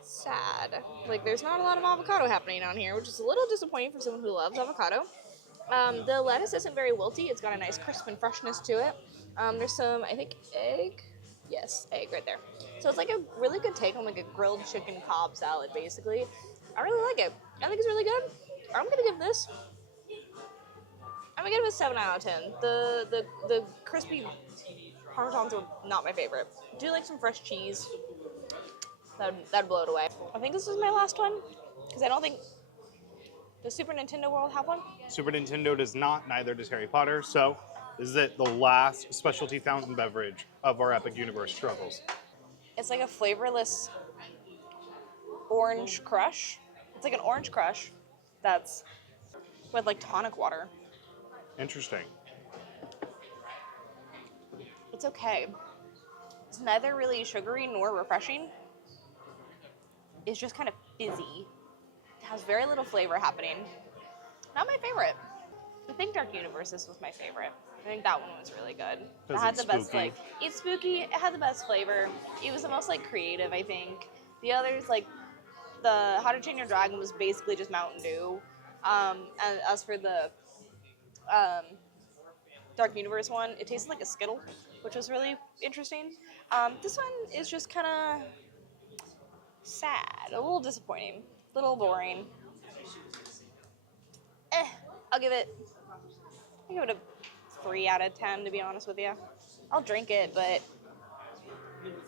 sad. Like there's not a lot of avocado happening on here, which is a little disappointing for someone who loves avocado. The lettuce isn't very wilty. It's got a nice crisp and freshness to it. There's some, I think, egg. Yes, egg right there. So it's like a really good take on like a grilled chicken Cobb salad, basically. I really like it. I think it's really good. I'm gonna give it a 7 out of 10. The crispy parmesans are not my favorite. I do like some fresh cheese. That'd blow it away. I think this is my last one because I don't think. Does Super Nintendo World have one? Super Nintendo does not, neither does Harry Potter, so this is it, the last specialty fountain beverage of our Epic Universe struggles. It's like a flavorless orange crush. It's like an orange crush that's with like tonic water. Interesting. It's okay. It's neither really sugary nor refreshing. It's just kind of fizzy. It has very little flavor happening. Not my favorite. I think Dark Universes was my favorite. I think that one was really good. It had the best, like, it's spooky. It had the best flavor. It was the most like creative, I think. The others, like the How to Train Your Dragon, was basically just Mountain Dew. And as for the Dark Universe one, it tasted like a Skittle, which was really interesting. This one is just kind of sad, a little disappointing, a little boring. I'll give it a 3 out of 10, to be honest with you. I'll drink it, but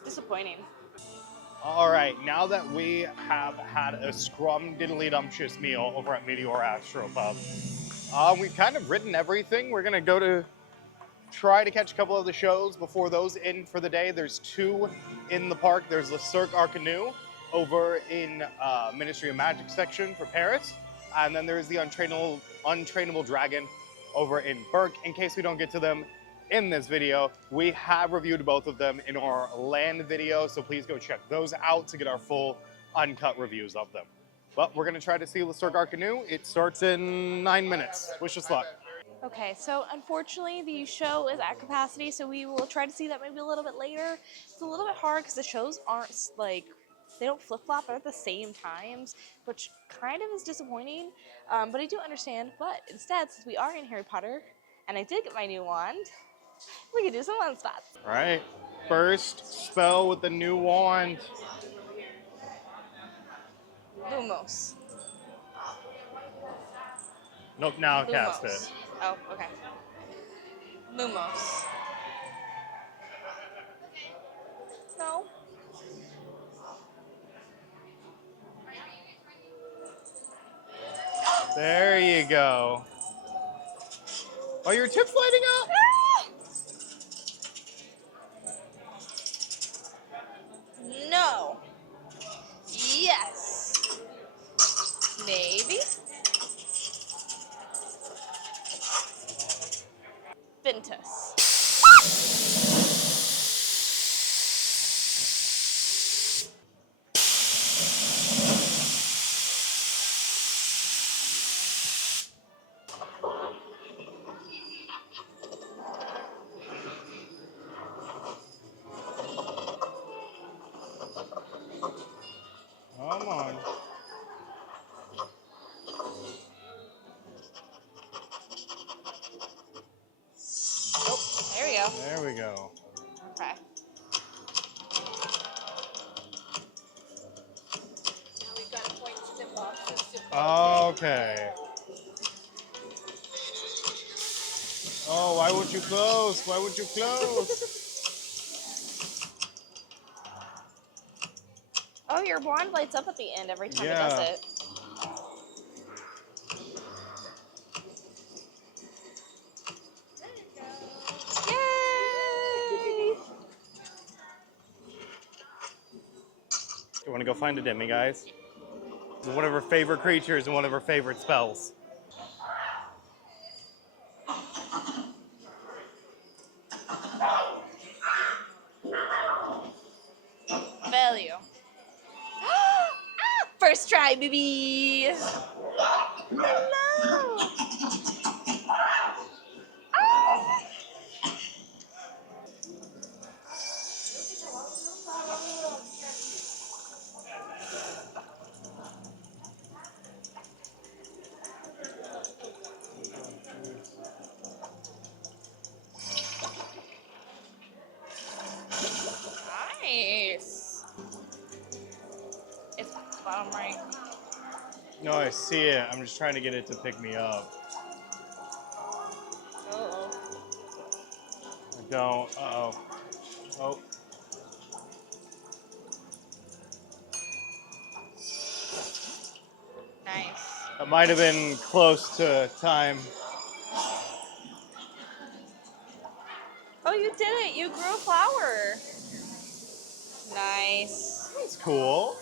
disappointing. All right, now that we have had a scrum-diddly-dumptious meal over at Meteor Astro Pub, we've kind of written everything. We're gonna go to try to catch a couple of the shows before those end for the day. There's 2 in the park. There's the Cirque Arcanu over in Ministry of Magic section for Paris, and then there's the Untrainable Dragon over in Burke. In case we don't get to them in this video, we have reviewed both of them in our land video, so please go check those out to get our full uncut reviews of them. But we're gonna try to see Listor Canoe. It starts in 9 minutes. Wish us luck. Okay, so unfortunately the show is at capacity, so we will try to see that maybe a little bit later. It's a little bit hard because the shows aren't like, they don't flip-flop at the same times, which kind of is disappointing, but I do understand. But instead, since we are in Harry Potter, and I did get my new wand, we can do some wand spots. All right, first spell with the new wand. Lumos. Nope, now cast Lumos. it. Oh, okay. Lumos. No. There you go. Oh, your tip's lighting up? No. Yes. Maybe. Ventus. Come on. Oh, there we go. There we go. Okay. We've got to point to the boxes to Okay. Oh, why would you close? Why would you close? Oh, your wand lights up at the end every time it Yeah. does it. Yay! You want to go find a Demi, guys? One of her favorite creatures and one of her favorite spells. Value. First try, baby. Hello. Nice. It's bottom right. No, I see it. I'm just trying to get it to pick me up. Uh-oh. I don't. Uh-oh. Oh. Nice. That might have been close to time. Oh, you did it. You grew a flower. Nice. That's cool.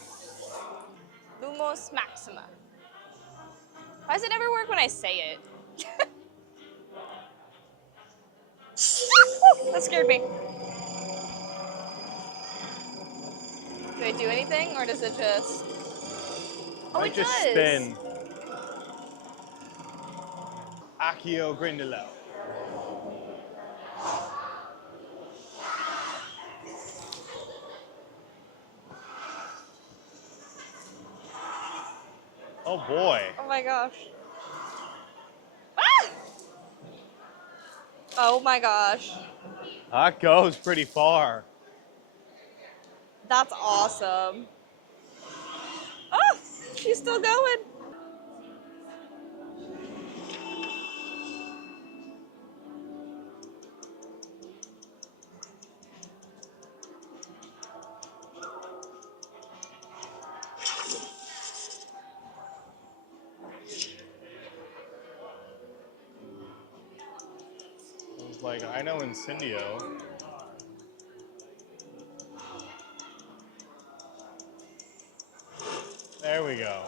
Lumos Maxima. Why does it never work when I say it? That scared me. Do I do anything, or does it just... Oh, I it just does. spin. Accio Grindylow. Oh boy. Oh my gosh. Ah! Oh my gosh. That goes pretty far. That's awesome. Oh, she's still going. I was like, I know Incendio. There we go.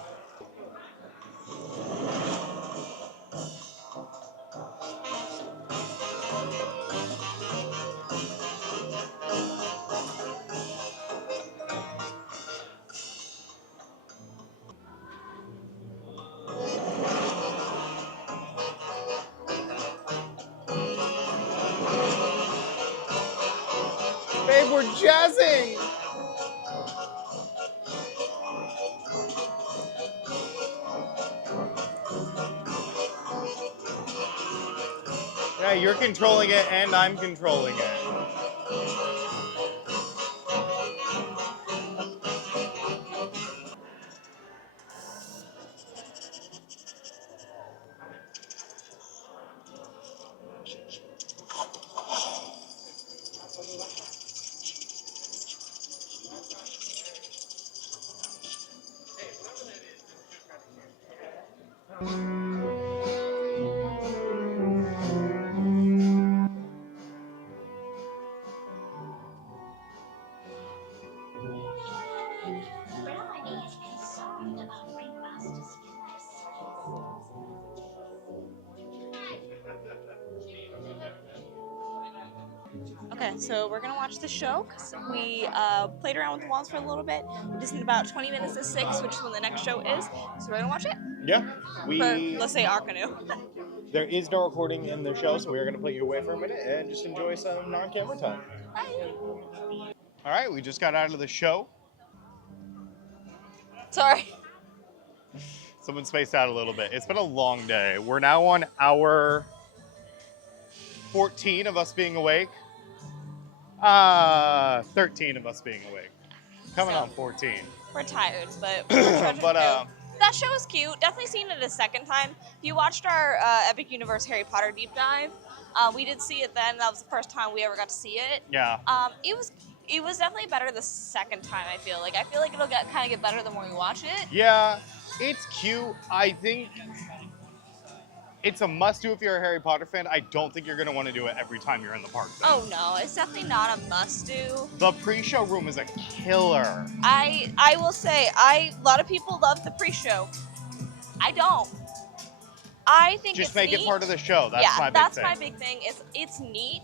we're jazzing. Yeah, you're controlling it and I'm controlling it. Okay, so we're gonna watch the show because we played around with the walls for a little bit. It is in about 20 minutes to 6, which is when the next show is. So we're gonna watch it. Yeah, For, let's say, our canoe. there is no recording in the show, so we are going to put you away for a minute and just enjoy some non-camera time. Bye. All right, we just got out of the show. Sorry. Someone spaced out a little bit. It's been a long day. We're now on hour 14 of us being awake. 13 of us being awake. Coming on 14. We're tired, but we're But that show is cute. Definitely seen it a second time. If you watched our Epic Universe Harry Potter deep dive, we did see it then. That was the first time we ever got to see it. yeah. It was definitely better the second time. I feel like it'll get better the more you watch it. Yeah, it's cute. I think it's a must-do if you're a Harry Potter fan. I don't think you're going to want to do it every time you're in the park, though. Oh no, it's definitely not a must-do. The pre-show room is a killer. I will say, a lot of people love the pre-show. I don't. I think Just it's make neat. it part of the show. That's Yeah, my big that's thing. my big thing. It's neat.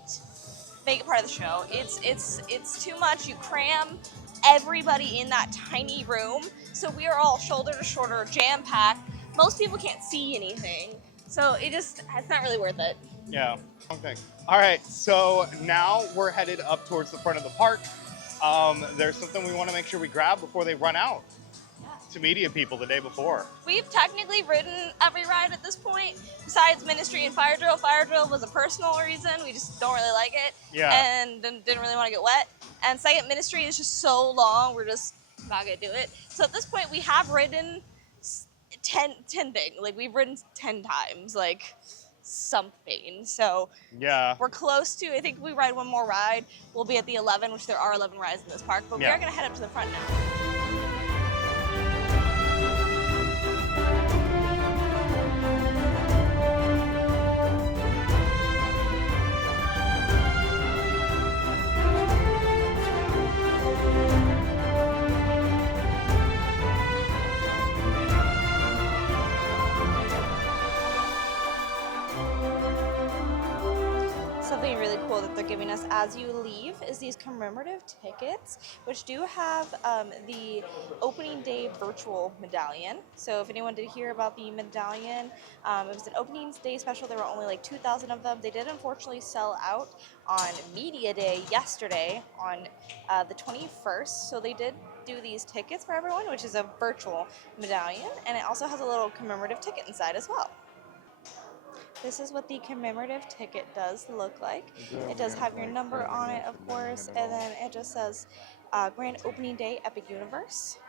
Make it part of the show. It's too much. You cram everybody in that tiny room, so we are all shoulder to shoulder, jam packed. Most people can't see anything, so it's not really worth it. Yeah. Okay. All right. So now we're headed up towards the front of the park. There's something we want to make sure we grab before they run out to media people the day before. We've technically ridden every ride at this point, besides Ministry and Fire Drill. Fire Drill was a personal reason. We just don't really like it. Yeah. And didn't really want to get wet. And second, Ministry is just so long, we're just not going to do it. So at this point, we have ridden 10 things. Like, we've ridden 10 times, like, something. So Yeah. we're close to, I think we ride one more ride. We'll be at the 11, which there are 11 rides in this park. But we Yeah. are going to head up to the front now. Something really cool that they're giving us as you leave is these commemorative tickets, which do have the opening day virtual medallion. So if anyone did hear about the medallion, it was an opening day special. There were only like 2,000 of them. They did unfortunately sell out on media day yesterday on the 21st. So they did do these tickets for everyone, which is a virtual medallion, and it also has a little commemorative ticket inside as well. This is what the commemorative ticket does look like. It does have your number on it, of course, and then it just says Grand Opening Day Epic Universe.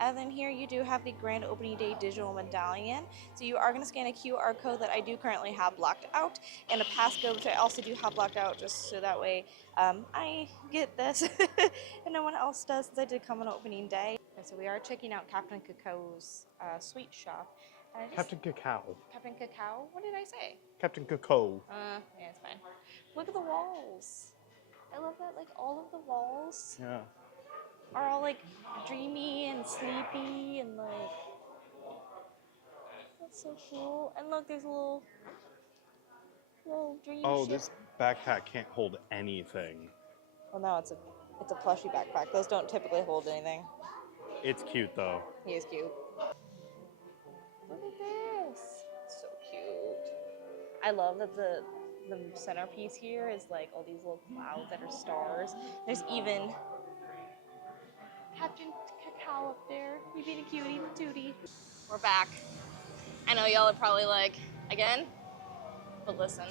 And then here you do have the Grand Opening Day digital medallion. So you are going to scan a QR code that I do currently have blocked out, and a passcode, which I also do have blocked out, just so that way I get this and no one else does, since I did come on opening day. Okay, so we are checking out Captain Cacao's sweet shop. Captain Cacao. Captain Cacao? What did I say? Captain Cacao. Yeah, it's fine. Look at the walls. I love that, like, all of the walls Yeah. are all, like, dreamy and sleepy and, like, that's so cool. And look, there's a little dream Oh, ship. this backpack can't hold anything. Well, no, it's a plushy backpack. Those don't typically hold anything. It's cute though. He is cute. Look at this. So cute. I love that the centerpiece here is like all these little clouds that are stars. There's even Captain Cacao up there. You being a cutie patootie. We're back. I know y'all are probably like, again? But listen.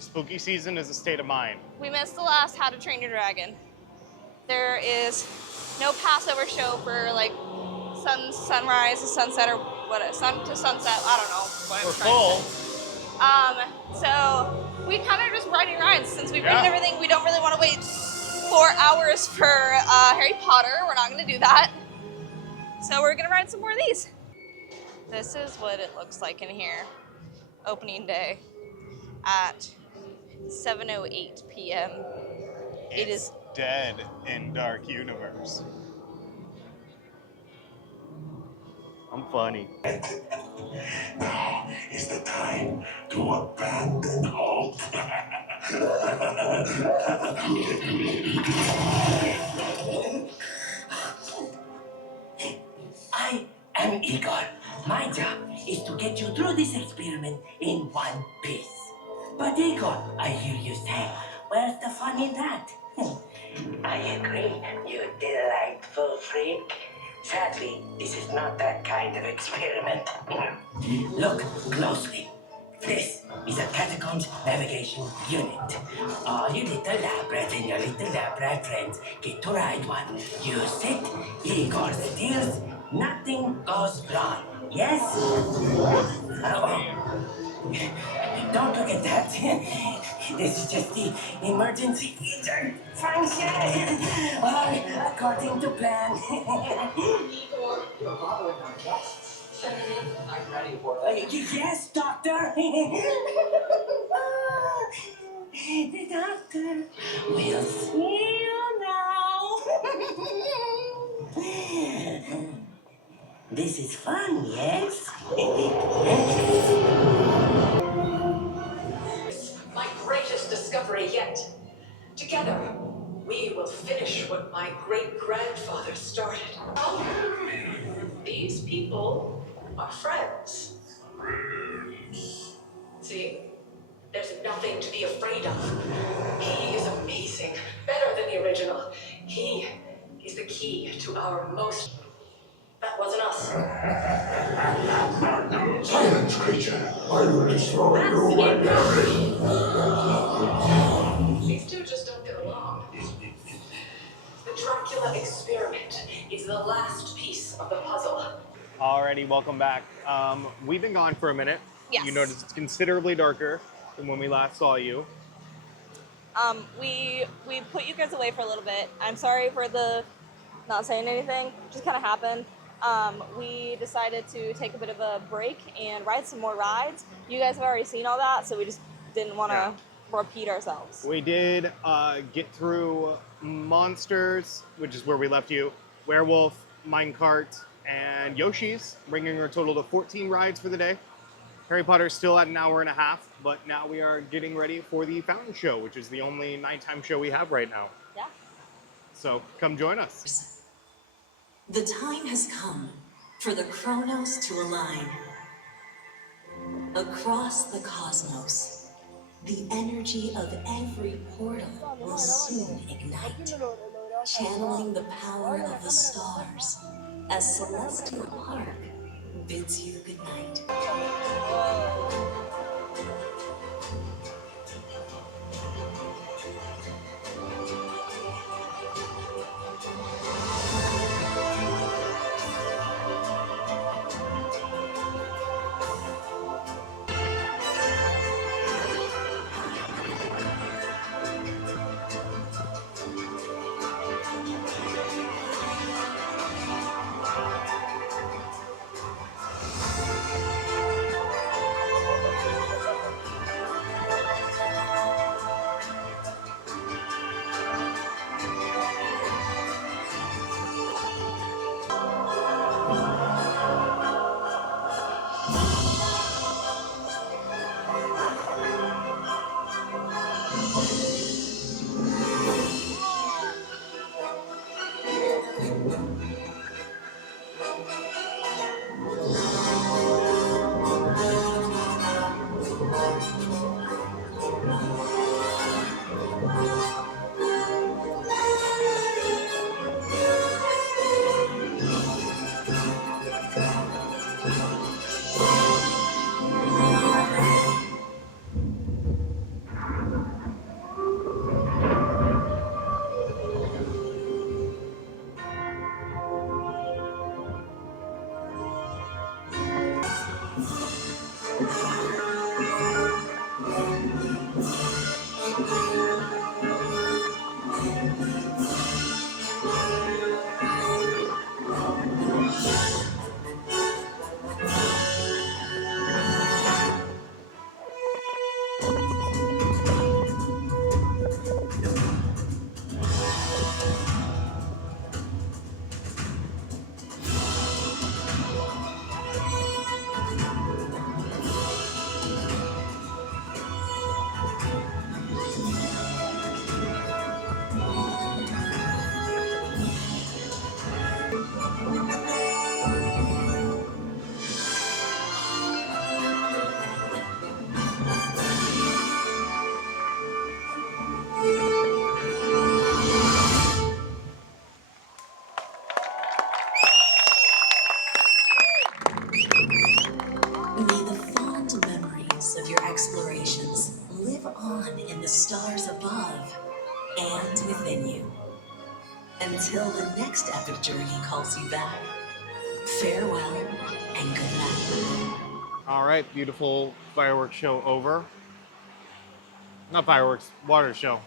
Spooky season is a state of mind. We missed the last How to Train Your Dragon. There is no Passover show for like sunrise to sunset or what, sun to sunset. I don't know what I'm We're trying full. to say. So we kind of just riding rides since we've ridden everything. We don't really want to wait 4 hours for Harry Potter. We're not going to do that. So we're going to ride some more of these. This is what it looks like in here. Opening day at 7:08 p.m. It is dead in Dark Universe. I'm funny. Now is the time to abandon hope. I am Igor. My job is to get you through this experiment in one piece. But Igor, I hear you say, where's the fun in that? I agree, you delightful freak. Sadly, this is not that kind of experiment. Look closely. This is a catacombs navigation unit. All you little lab rats and your little lab rat friends get to ride one. You sit, Igor steers, nothing goes wrong. Yes? Don't look at that. This is just the emergency feature function. All according to plan. Igor, you're bothering our guests. I'm ready for them. Yes, doctor. The doctor will see you now. This is fun, yes? My greatest discovery yet. Together, we will finish what my great-grandfather started. Oh, these people are friends. See, there's nothing to be afraid of. He is amazing, better than the original. He is the key to our most... That wasn't us. Silence, creature, or you will destroy your These two just don't get along. The Dracula experiment is the last piece of the puzzle. Alrighty, welcome back. We've been gone for a minute. Yes. You notice it's considerably darker than when we last saw you. we put you guys away for a little bit. I'm sorry for the not saying anything. Just kind of happened. We decided to take a bit of a break and ride some more rides. You guys have already seen all that, so we just didn't want to repeat ourselves. We did get through Monsters, which is where we left you, Werewolf, Minecart, and Yoshi's, bringing our total to 14 rides for the day. Harry Potter's still at an hour and a half, but now we are getting ready for the Fountain Show, which is the only nighttime show we have right now. Yeah. So come join us. The time has come for the chronos to align. Across the cosmos, the energy of every portal will soon ignite, channeling the power of the stars as Celestial Park bids you goodnight. within you. Until the next epic journey calls you back. Farewell and good luck. All right, beautiful fireworks show over. Not fireworks, water show.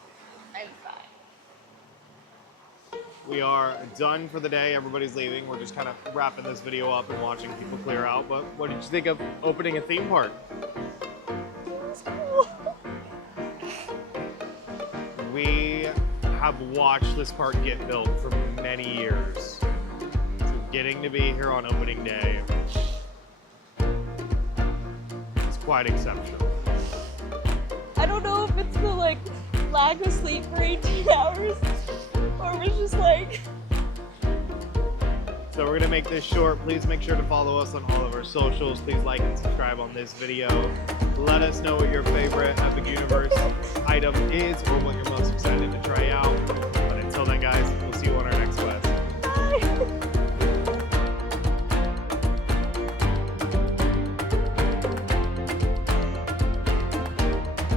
I'm fine. We are done for the day. Everybody's leaving. We're just kind of wrapping this video up and watching people clear out. But what did you think of opening a theme park? We have watched this park get built for many years. So getting to be here on opening day is quite exceptional. I don't know if it's the like lack of sleep for 18 hours or if it's just like. So we're gonna make this short. Please make sure to follow us on all of our socials. Please like and subscribe on this video. Let us know what your favorite Epic Universe item is or what your most